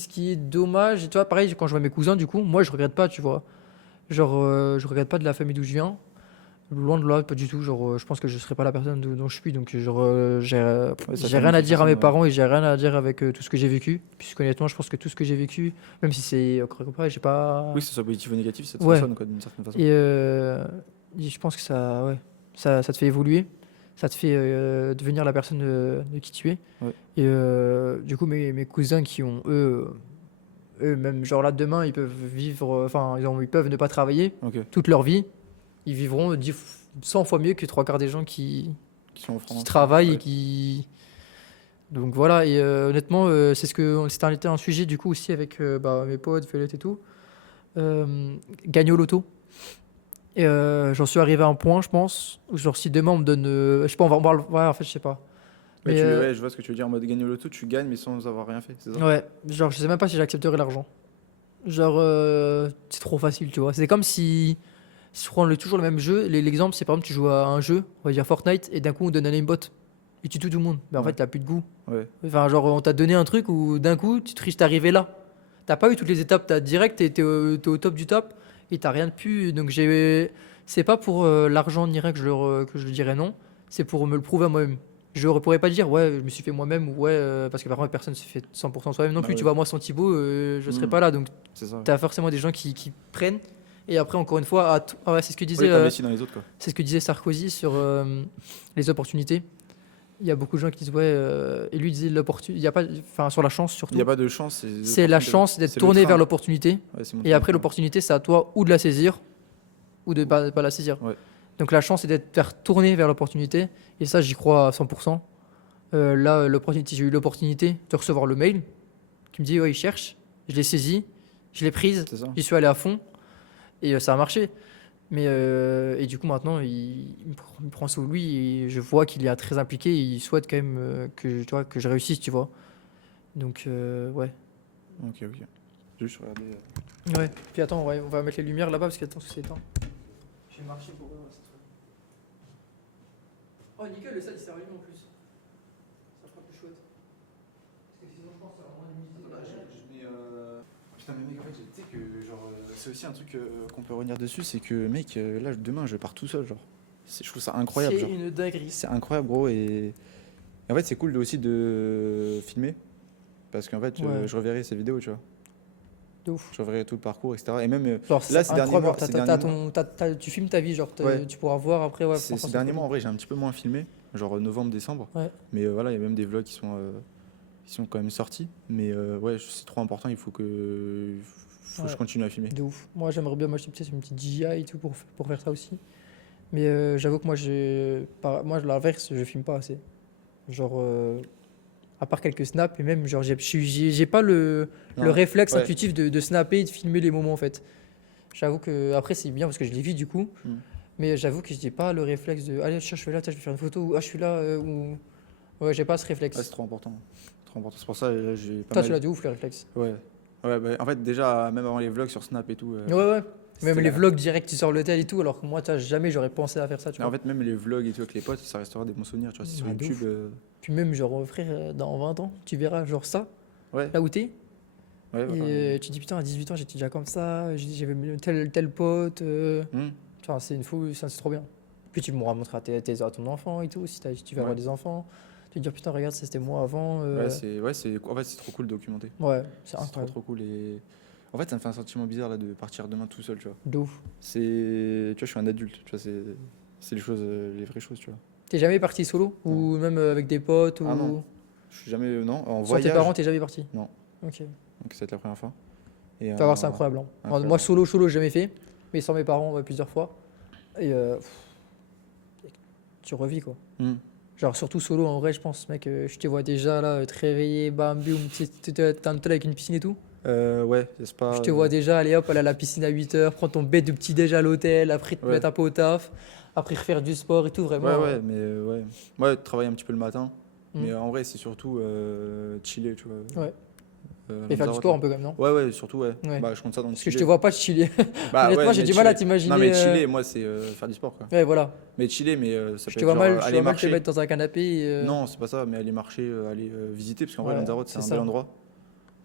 qui est dommage. Et tu vois, pareil, quand je vois mes cousins, du coup, moi, je regrette pas, tu vois. Genre, je regrette pas de la famille d'où je viens. Loin de là, pas du tout. Genre, je pense que je serais pas la personne dont je suis. Donc, genre, Ouais, ça j'ai rien à change dire à mes façon, parents et j'ai rien à dire avec tout ce que j'ai vécu. Puisque, honnêtement, je pense que tout ce que j'ai vécu, même si c'est après, j'ai pas. Oui, que ce soit positif ou négatif, ça te Ouais. façonne, quoi, d'une certaine façon. Et je pense que ça te fait évoluer, ça te fait devenir la personne de qui tu es. Ouais. Et du coup, mes cousins qui ont, eux, même genre là, demain, ils peuvent vivre, enfin, ils peuvent ne pas travailler Ok. toute leur vie. Ils vivront 100 fois mieux que 3/4 des gens qui Qui sont en France. travaillent et Ouais. qui. Donc voilà, et honnêtement, c'était un sujet du coup aussi avec mes potes, Violette et tout. Gagner au loto. Et j'en suis arrivé à un point, je pense, où genre si demain on me donne. Je sais pas, on parle. Ouais, en fait, je sais pas. Mais Mais, ouais, je vois ce que tu veux dire. En mode gagner au loto, tu gagnes, mais sans avoir rien fait. C'est ça? ouais, genre je sais même pas si j'accepterais l'argent. Genre, c'est trop facile, tu vois. C'est comme si je prends toujours le même jeu. L'exemple, c'est par exemple, tu joues à un jeu, on va dire Fortnite, et d'un coup on donne un aimbot. Et tu tues tout le monde. Mais en Ouais. fait, t'as plus de goût. Ouais. Enfin, genre, on t'a donné un truc où d'un coup, tu triches, t'es arrivé là. T'as pas eu toutes les étapes, t'as direct, t'es au top du top et t'as rien de plus. Donc, c'est pas pour l'argent ni rien que je dirais non, c'est pour me le prouver à moi-même. Je ne pourrais pas dire, ouais, je me suis fait moi-même, ou ouais, parce que par contre, personne ne se fait 100% soi-même non Bah plus. ouais. Tu vois, moi, sans Thibaut, je serais Mm. pas là. Donc, C'est ça. t'as forcément des gens qui prennent. Et après, encore une fois, ouais, c'est ce que Oui, disait. t'investis dans les autres, quoi. C'est ce que disait Sarkozy sur les opportunités. Il y a beaucoup de gens qui disent ouais, et lui disait l'opportunité, il y a pas, enfin sur la chance Il surtout. n'y a pas de chance. C'est la chance d'être C'est le tourné train. vers l'opportunité. Ouais, c'est mon Et train. après, l'opportunité, c'est à toi ou de la saisir ou de pas la saisir. Ouais. Donc la chance, c'est d'être faire tourner vers l'opportunité. Et ça, j'y crois à 100%. Là, j'ai eu l'opportunité de recevoir le mail qui me dit ouais, il cherche. Je l'ai saisi, je l'ai prise, C'est ça. j'y suis allé à fond et ça a marché. Mais et du coup, maintenant, il me prend sous lui et je vois qu'il est très impliqué. Et il souhaite quand même tu vois, que je réussisse, tu vois. Donc, ouais. Ok. Juste regarder. Ouais. Puis attends, on va mettre les lumières là-bas parce que attends, c'est éteint. Je vais marcher pour voir cette fois. Oh nickel, le salle il s'est allumé en plus. Ça fera plus chouette. Parce que sinon je pense que ça va vraiment limiter. Putain, mais mec, en fait, tu sais que genre, c'est aussi un truc qu'on peut revenir dessus, c'est que mec, là demain je pars tout seul, genre. Je trouve ça incroyable, C'est genre. une dinguerie. C'est incroyable, gros, et en fait, c'est cool aussi de filmer, parce qu'en fait, Ouais. je reverrai ces vidéos, tu vois. De ouf. Je reverrai tout le parcours, etc. Et même Genre, là, c'est ces derniers incroyable. mois, Tu filmes ta vie, genre Ouais. tu pourras voir après. Ouais, ces franchement, c'est derniers trop mois, en vrai, j'ai un petit peu moins filmé, genre novembre, décembre. Ouais. Mais voilà, il y a même des vlogs qui sont quand même sortis. Mais ouais, c'est trop important, il faut que Ouais. je continue à filmer. De ouf. Moi, j'aimerais bien m'acheter peut-être une petite DJI et tout pour faire ça aussi. Mais j'avoue que moi, l'inverse, je filme pas assez. Genre, à part quelques snaps, et même, genre, j'ai pas le Non, réflexe ouais. intuitif de snapper et de filmer les moments, en fait. J'avoue que, après, c'est bien parce que je les vis du coup. Mm. Mais j'avoue que j'ai pas le réflexe de, allez, tiens, je suis là, tiens, je vais faire une photo, ou ah, je suis là, ou. Ouais, j'ai pas ce réflexe. Ouais, c'est trop important. Trop important. C'est pour ça, là, j'ai pas Toi, mal... tu l'as de ouf, le réflexe. Ouais. Ouais, bah, en fait, déjà, même avant les vlogs sur Snap et tout. Ouais. c'était Même les la- vlogs directs, tu sors l'hôtel et tout, alors que moi, jamais j'aurais pensé à faire ça, tu Mais vois. en fait, même les vlogs et tout avec les potes, ça restera des bons souvenirs, tu vois. C'est sur Ouais, de YouTube. ouf. Puis même, genre, frère, dans 20 ans, tu verras, genre ça, Ouais, là où t'es. ouais, Et voilà. tu te dis, putain, à 18 ans, j'étais déjà comme ça, j'avais tel pote. Hmm. Enfin, c'est une fou, ça, c'est trop bien. Puis tu pourras montrer à ton enfant et tout, si tu vas Ouais. avoir des enfants. Tu te dis, putain, regarde, ça c'était moi avant. Ouais, en fait, c'est trop cool de documenter. Ouais, c'est C'est trop, incroyable. trop cool. Et en fait, ça me fait un sentiment bizarre là de partir demain tout seul, tu vois. De ouf. Tu vois, je suis un adulte, tu vois, c'est les choses, les vraies choses, tu vois. T'es jamais parti solo? Ou même avec des potes? Ou... Ah non. Je suis jamais, non, en Sans voyage. tes parents, t'es jamais parti? Non. Ok. Donc ça va être la première fois. Et, Tu vas voir, c'est incroyable. Hein. incroyable. Moi, solo, j'ai jamais fait. Mais sans mes parents, ouais, plusieurs fois. Et tu revis, quoi. Hmm. Genre, surtout solo, en vrai, je pense, mec, je te vois déjà là, te réveiller, bam, boum, t'es un hôtel avec une piscine et tout. Ouais, c'est pas. Je te vois déjà aller hop, aller à la piscine à 8h, prendre ton bête de petit déj à l'hôtel, après te Ouais. mettre un peu au taf, après refaire du sport et tout, vraiment. Ouais, mais ouais. Ouais, travailler un petit peu le matin. Mm. Mais en vrai, c'est surtout chiller, tu vois. Ouais. Et faire du Lanzarote, sport là. un peu quand même, non? Ouais, surtout, ouais. Ouais. Bah, je compte ça dans le Parce que je chiller. te vois pas chiller. Bah, Honnêtement, ouais, j'ai mais du mal à chiller. t'imaginer. Non, mais chiller, moi, c'est faire du sport, quoi. Ouais, voilà. Mais chiller, mais ça Je peut te être vois genre mal, je te aller vois mal te marcher. mettre dans un canapé. Et, Non, c'est pas ça, mais aller marcher, aller visiter, parce qu'en vrai, Ouais, Lanzarote, c'est c'est un ça. bel endroit.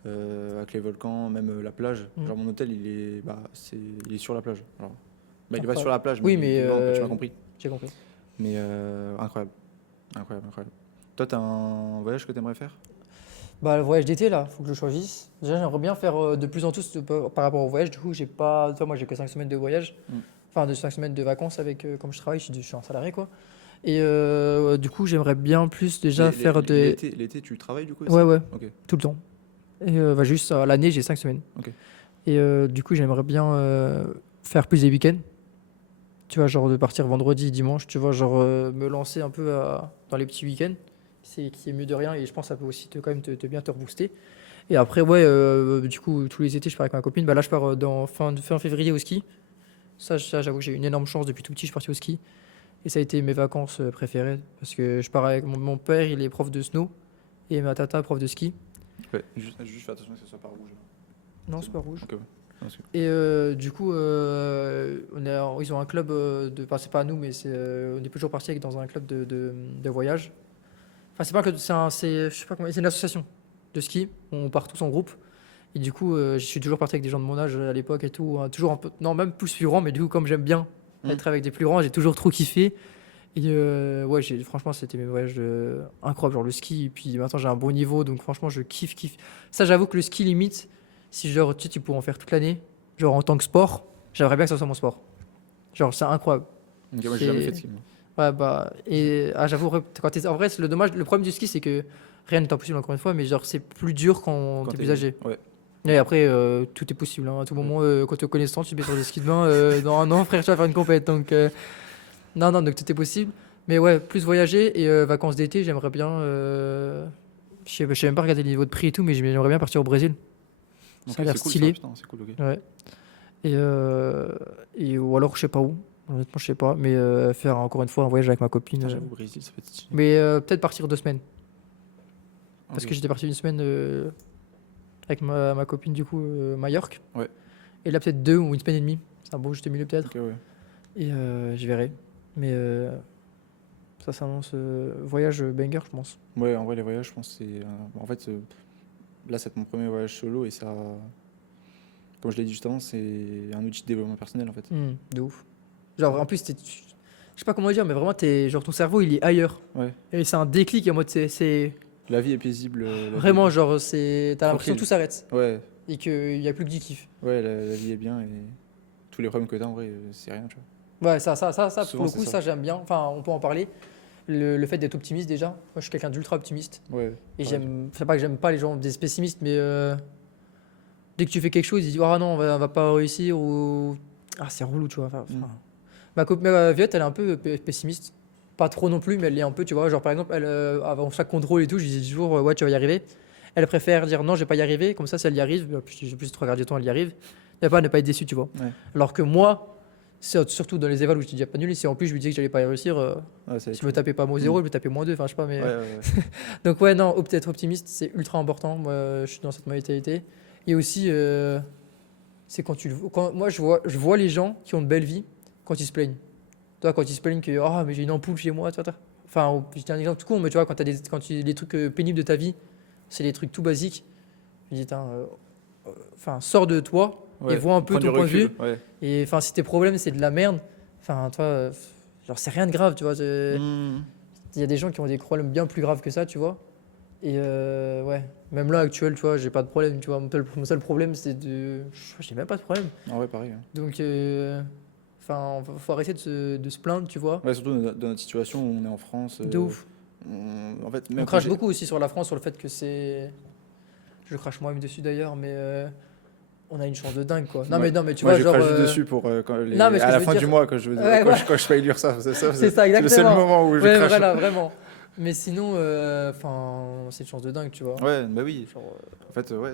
Avec les volcans, même la plage. Mm. Genre, mon hôtel, il est sur la plage. Alors, bah, il est pas Incroyable. sur la plage, Oui, il est mais, devant, quoi, tu m'as compris. J'ai compris. Mais incroyable. Incroyable. Toi, t'as un voyage que t'aimerais faire? Bah, le voyage d'été, là, faut que je choisisse. Déjà, j'aimerais bien faire de plus en plus par rapport au voyage. Du coup, j'ai pas. Toi, moi, j'ai que 5 semaines de voyage. Mm. Enfin, de 5 semaines de vacances avec. Comme je travaille, je suis un salarié, quoi. Et du coup, j'aimerais bien plus déjà faire des. L'été, tu travailles du coup? Ouais, ouais, Ok. tout le temps. Et bah, juste à l'année, j'ai 5 semaines. Ok. Et du coup, j'aimerais bien faire plus des week-ends. Tu vois, genre de partir vendredi, dimanche, tu vois, genre me lancer un peu dans les petits week-ends. Qui est mieux de rien et je pense que ça peut aussi quand même te bien te rebooster. Et après, ouais, du coup, tous les étés, je pars avec ma copine. Bah là, je pars dans fin février au ski. Ça, j'avoue que j'ai eu une énorme chance depuis tout petit, je suis parti au ski. Et ça a été mes vacances préférées parce que je pars avec mon père, il est prof de snow et ma tata, prof de ski. Ouais, juste fais attention que ce soit pas rouge. Non, c'est pas rouge. Ok, ouais. Parce que- Et du coup, ils ont un club enfin, c'est pas à nous, mais on est toujours parti dans un club de voyage. Enfin, c'est pas un club, je sais pas comment, c'est une association de ski. On part tous en groupe. Et du coup, je suis toujours parti avec des gens de mon âge à l'époque et tout. Hein, toujours un peu, non, même plus grand, mais du coup, comme j'aime bien être avec des plus grands, j'ai toujours trop kiffé. Et ouais, franchement, c'était mes voyages incroyables, genre le ski. Et puis maintenant, j'ai un bon niveau, donc franchement, je kiffe. Ça, j'avoue que le ski, limite, si genre, tu pourrais en faire toute l'année, genre en tant que sport, j'aimerais bien que ça soit mon sport. Genre, c'est incroyable. Ok, moi j'ai jamais C'est- fait de ski. Moi. Ouais, bah, et j'avoue, en vrai, c'est le problème du ski, c'est que rien n'est impossible, encore une fois, mais genre, c'est plus dur quand t'es plus âgé. Ouais. Et après, tout est possible, hein. À tout moment, quand tu es connaissant, tu te mets sur des skis de main, dans un an, frère, tu vas faire une compète. Donc, non, non, donc tout est possible. Mais ouais, plus voyager et vacances d'été, j'aimerais bien. Je sais même pas regarder les niveaux de prix et tout, mais j'aimerais bien partir au Brésil. Ok, Ça a l'air c'est cool, stylé. putain, c'est cool, ok. Ouais. Et ou alors, je sais pas où. Honnêtement, je sais pas. Mais faire encore une fois un voyage avec ma copine. Putain, j'avoue, Brésil, ça peut être stylé. Mais peut-être partir 2 semaines. Parce Ok. que j'étais parti une semaine avec ma copine, du coup, Majorque. Ouais. Et là, peut-être 2 ou une semaine et demie. C'est un beau juste milieu, peut-être. Ok, ouais. Et je verrai. Mais ça s'annonce voyage banger, je pense. Ouais, en vrai, les voyages, je pense que c'est. En fait, là, c'est mon premier voyage solo et ça. Comme je l'ai dit juste avant, c'est un outil de développement personnel en fait. De ouf. Genre, en plus, je sais pas comment dire, mais vraiment, genre, ton cerveau, il est ailleurs. Ouais. Et c'est un déclic en mode, c'est La vie est paisible. La vie vraiment, est- genre, t'as l'impression que tout s'arrête. Ouais, Et qu'il n'y a plus que du kiff. ouais, la vie est bien et tous les problèmes que t'as en vrai, c'est rien, tu vois. Ouais, ça pour Souvent, le c'est coup, ça. ça, j'aime bien. Enfin, on peut en parler. Le fait d'être optimiste, déjà. Moi, je suis quelqu'un d'ultra optimiste. Ouais. Et pareil. c'est pas que j'aime pas les gens des pessimistes, mais dès que tu fais quelque chose, ils disent ah non, on va pas réussir ou ah c'est relou, tu vois. Ma copine Viette, elle est un peu pessimiste, pas trop non plus, mais elle est un peu, tu vois. Genre par exemple, elle avant chaque contrôle et tout, je lui dis toujours ouais tu vas y arriver. Elle préfère dire non, je vais pas y arriver, comme ça, si elle y arrive, j'ai plus de 3 quarts du temps, elle y arrive. Et pas ne pas être déçu, tu vois. Ouais. Alors que moi, surtout dans les évals où je dis déjà pas nul, et si en plus je lui disais que j'allais pas y réussir, Ouais, ça va si être je me chaud. tapais pas -0, je me tapais -2, enfin je sais pas, mais. Ouais, ouais, ouais. Donc ouais, non, peut-être optimiste, c'est ultra important. Moi, je suis dans cette mentalité. Et aussi, c'est moi, je vois les gens qui ont de belles vies quand ils se plaignent. Toi, quand ils se plaignent que ah mais j'ai une ampoule chez moi, toi. Enfin, je dis un exemple tout con, mais tu vois, les trucs pénibles de ta vie, c'est les trucs tout basiques. Je dis, enfin, sors de toi et Ouais, vois un peu prendre ton du point de vue. recul, ouais. Et enfin, si tes problèmes c'est de la merde, enfin, toi, genre c'est rien de grave, tu vois. Mmh. Il y a des gens qui ont des problèmes bien plus graves que ça, tu vois. Et ouais, même là, actuel, tu vois, j'ai pas de problème, tu vois. Mon seul problème, c'est j'ai même pas de problème. Ah ouais, pareil. Hein. Donc, enfin, faut arrêter de se plaindre, tu vois. Ouais, surtout dans notre situation où on est en France. De ouf. En fait, On même crache beaucoup aussi sur la France, sur le fait que c'est. Je crache moi-même dessus d'ailleurs, mais on a une chance de dingue, quoi. Non, Ouais. mais tu Moi, vois, je genre. crache juste dessus pour Non, mais ce que à je la veux fin dire- du mois quand Ouais, voilà. quand je paye l'URSSAF. C'est ça, C'est ça, le seul exactement. moment où je Ouais, crache. voilà, vraiment. Mais sinon, enfin, c'est une chance de dingue, tu vois. Ouais, bah oui. Genre, En fait, ouais,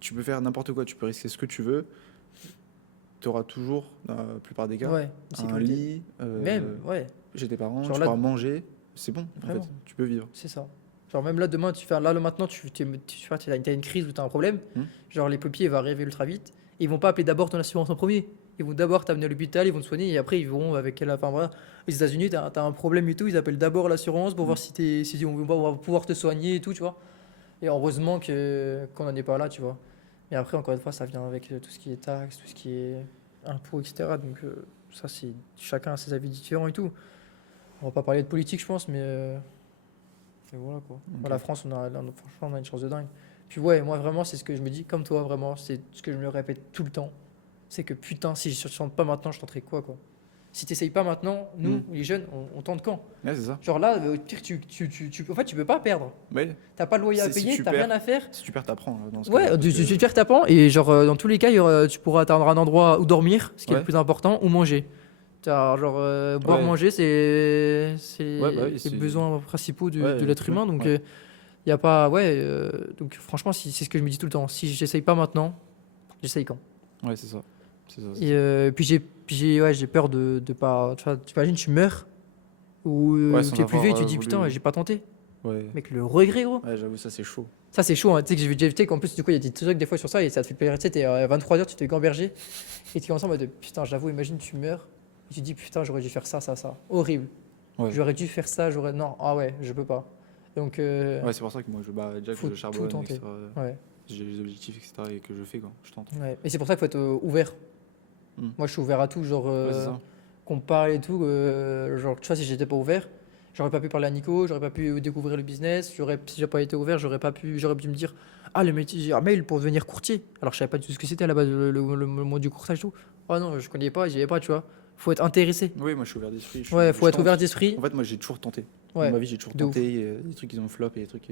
tu peux faire n'importe quoi, tu peux risquer ce que tu veux. Tu auras toujours, dans la plupart des cas, ouais, un sécurité. lit, Même, ouais, chez tes parents, Genre tu là- pourras manger. C'est bon, en Vraiment. fait, tu peux vivre. c'est ça. Genre, même là, demain, maintenant, t'as une crise ou t'as un problème. Genre, les papiers vont arriver ultra vite. Ils vont pas appeler d'abord ton assurance en premier. Ils vont d'abord t'amener à l'hôpital, ils vont te soigner et après, ils vont avec la. Enfin, voilà. Aux États-Unis, t'as un problème et tout. Ils appellent d'abord l'assurance pour voir si on va pouvoir te soigner et tout, tu vois. Et heureusement qu'on n'en est pas là, tu vois. Mais après, encore une fois, ça vient avec tout ce qui est taxes, tout ce qui est impôts, etc. Donc, ça, c'est chacun a ses avis différents et tout. On va pas parler de politique, je pense, mais voilà quoi. Ok. La France, franchement, on a une chance de dingue. Puis ouais, moi vraiment, c'est ce que je me dis, comme toi, vraiment, c'est ce que je me répète tout le temps. C'est que putain, si je ne tente pas maintenant, je tenterai quoi. Si tu n'essayes pas maintenant, nous, les jeunes, on tente quand? Ouais, c'est ça. Genre là, au pire, en fait, tu peux pas perdre. Ouais, T'as pas de loyer à Si payer, tu t'as perds, rien à faire. si tu perds, t'apprends. Dans ce Ouais, cas-là, parce tu que- perds ta pan et genre dans tous les cas, tu pourras atteindre un endroit où dormir, ce qui est Ouais. le plus important, ou manger. Genre boire, Ouais. manger, c'est Ouais, bah oui, les c'est- besoins principaux Ouais, de l'être humain. Donc ouais. il y a pas donc franchement, c'est ce que je me dis tout le temps. Si j'essaye pas maintenant, j'essaye quand? Ouais, c'est ça. C'est ça. Et puis j'ai peur de pas. Tu vois, t'imagines, tu meurs ou sans tu es plus vieux et tu avoir, dis voulu- putain, j'ai pas tenté. Ouais. Mec, le regret, gros. Ouais, j'avoue, ça c'est chaud. Ça, c'est chaud. Hein. Tu sais que j'ai vu déjà qu'en plus, du coup, il y a des trucs des fois sur ça et ça te fait plaisir. Tu sais, t'es à 23h, tu te fais gamberger et tu commences en mode putain, j'avoue, imagine, tu meurs et tu te dis putain, j'aurais dû faire ça, ça, ça. Horrible. Ouais. J'aurais dû faire ça, non, ah ouais, je peux pas. Donc, Ouais, c'est pour ça que moi, déjà faut que je tout charbonne, tenter. etc. ouais. J'ai des objectifs, etc. et que je fais quand je tente. Ouais. Et c'est pour ça qu'il faut être ouvert. Moi, je suis ouvert à tout, genre Ouais, c'est ça. qu'on me parle et tout. Genre, tu vois, si j'étais pas ouvert, j'aurais pas pu parler à Nico, j'aurais pas pu découvrir le business. Si j'ai pas été ouvert, j'aurais dû me dire ah, le métier, j'ai un mail pour devenir courtier. Alors, je savais pas du tout ce que c'était à la base, le mot du courtage et tout. Oh non, je connais pas, j'y avais pas, tu vois. Faut être intéressé. Oui, moi je suis ouvert d'esprit. Ouais, faut je être tente. ouvert d'esprit. En fait, moi j'ai toujours tenté. Ouais, Dans ma vie, j'ai toujours de ouf. tenté. Des trucs qui ont flop et des trucs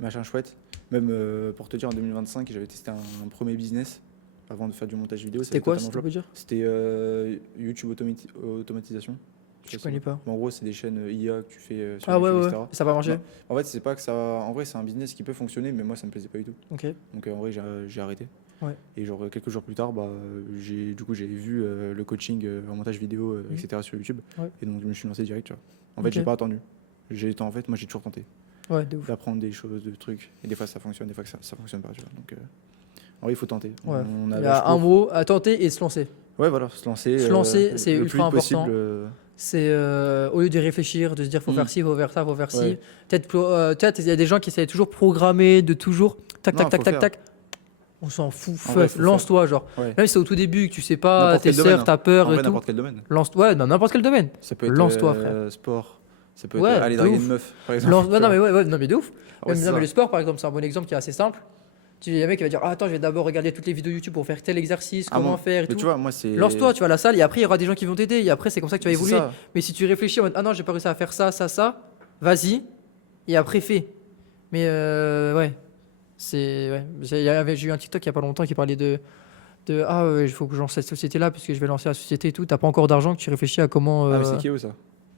machin chouette. Même pour te dire, en 2025, j'avais testé un premier business avant de faire du montage vidéo. ça C'était avait quoi, totalement si tu peux flop. dire? C'était YouTube automatisation. Je connais pas. En gros, c'est des chaînes IA que tu fais sur Ah ouais, YouTube, ouais, etc. ça va marcher. Non. En fait, c'est pas que ça. En vrai, c'est un business qui peut fonctionner, mais moi, ça me plaisait pas du tout. Ok. Donc, en vrai, j'ai arrêté. Ouais. Et genre, quelques jours plus tard, j'ai vu le coaching en montage vidéo, Mhm. etc. sur YouTube. Ouais. Et donc, je me suis lancé direct, tu vois. En Ok. fait, j'ai pas attendu. En fait, moi, j'ai toujours tenté Ouais, de ouf. d'apprendre des choses, de trucs. Et des fois, ça fonctionne, des fois, que ça fonctionne pas, tu vois. Donc, en vrai, il faut tenter. Ouais. On Il y l'âge a un pour. mot à tenter et se lancer. Ouais, voilà, se lancer. Se lancer, c'est le ultra plus vite important. possible. C'est au lieu de réfléchir, de se dire faut faire ci, faut faire ça, faut faire ci. Ouais. Peut-être il y a des gens qui essaient de toujours programmer, de toujours tac Non, tac tac faut tac faire. tac. On s'en fout, En vrai, faut lance-toi genre. Ouais. Même si c'est au tout début que tu sais pas, N'importe t'es quel domaine, sœur, hein. t'as peur En vrai, et tout. n'importe quel domaine. Lance-toi, ouais, dans n'importe quel domaine. Ça peut être Lance-toi, frère. sport, ça peut Ouais, être aller de draguer ouf. une meuf, par exemple. Lance... tu Ouais, non, vois. mais ouais, non, mais de ouf. Ouais, c'est Non, mais ça. le sport, par exemple, c'est un bon exemple qui est assez simple. Il y a un mec qui va dire attends, je vais d'abord regarder toutes les vidéos YouTube pour faire tel exercice, Ah comment bon. faire et Mais tout. tu vois, moi, c'est. Lance-toi, tu vas à la salle et après il y aura des gens qui vont t'aider et après c'est comme ça que tu vas C'est évoluer. ça. Mais si tu réfléchis en mode ah non, j'ai pas réussi à faire ça, vas-y et après fais. Mais ouais, c'est ouais. J'ai eu un TikTok il y a pas longtemps qui parlait de ah il faut que je lance cette société là parce que je vais lancer la société et tout. T'as pas encore d'argent que tu réfléchis à comment. Ah, mais c'est Keo, ça.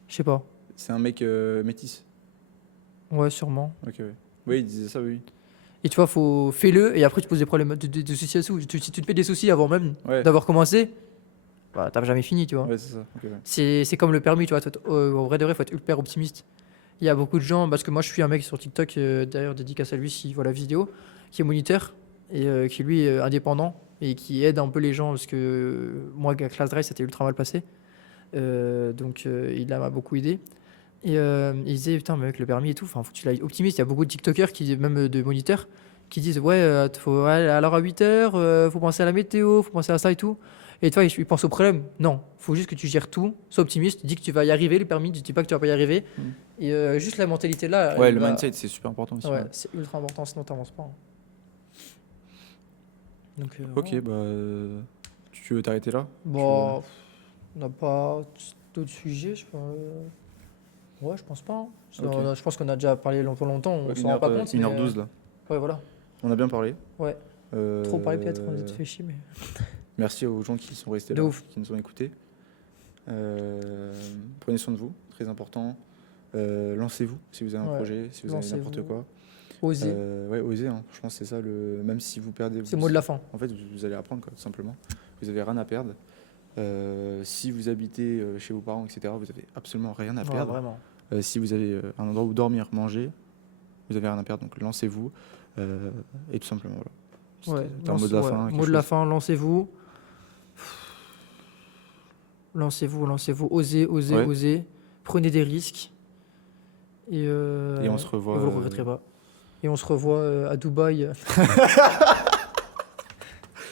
Je sais pas. C'est un mec métis. Ouais, sûrement. Ok, ouais. Oui, il disait ça, oui. Et tu vois, fais-le et après tu poses des problèmes de soucis à sous. Si tu te fais des soucis avant même Ouais. d'avoir commencé, bah t'as jamais fini, tu vois. Ouais, c'est ça. Ok, ouais. C'est comme le permis, tu vois. En vrai de vrai, faut être hyper optimiste. Il y a beaucoup de gens, parce que moi je suis un mec sur TikTok, d'ailleurs dédicace à lui s'il voit la vidéo, qui est moniteur et qui lui est indépendant et qui aide un peu les gens parce que moi, avec Class Drive, c'était ultra mal passé. Donc il m'a beaucoup aidé. Et il disait, putain, mais avec le permis et tout, faut que tu l'ailles optimiste. Il y a beaucoup de TikTokers, même de moniteurs, qui disent, ouais, faut aller alors à 8h, faut penser à la météo, faut penser à ça et tout. Et toi, ils pensent au problème. Non, faut juste que tu gères tout, sois optimiste, dis que tu vas y arriver, le permis, dis pas que tu vas pas y arriver. Et juste la mentalité là. Ouais, elle le va- mindset, c'est super important aussi. Ouais, Ouais. c'est ultra important, sinon t'avances pas. Donc, Ok, ouais. tu veux t'arrêter là? Bon, on n'a pas d'autres sujets, je pense. Ouais, je pense pas. Hein. Ok. Je pense qu'on a déjà parlé longtemps, on s'en rend pas compte. mais, 1h12 là. Ouais, voilà. On a bien parlé. Ouais. Trop parlé peut-être, on a fait chier, mais. Merci aux gens qui sont restés De là, ouf. qui nous ont écoutés. Prenez soin de vous, très important. Lancez-vous si vous avez un Ouais, projet, si vous avez n'importe lancez-vous. quoi. Oser. Ouais, osez. Hein. Je pense que c'est ça, même si vous perdez. C'est le mot de la fin. En fait, vous allez apprendre, quoi, tout simplement. Vous avez rien à perdre. Si vous habitez chez vos parents, etc., vous avez absolument rien à Ouais, perdre. vraiment. Si vous avez un endroit où dormir, manger, vous avez rien à perdre. Donc lancez-vous. Et tout simplement, voilà. Ouais, C'était un mot de la fin. mot quelque de la chose. fin, lancez-vous. Lancez-vous. Osez. Ouais. Osez. Prenez des risques. Et Et on se revoit. vous le regretterez pas. Et on se revoit à Dubaï.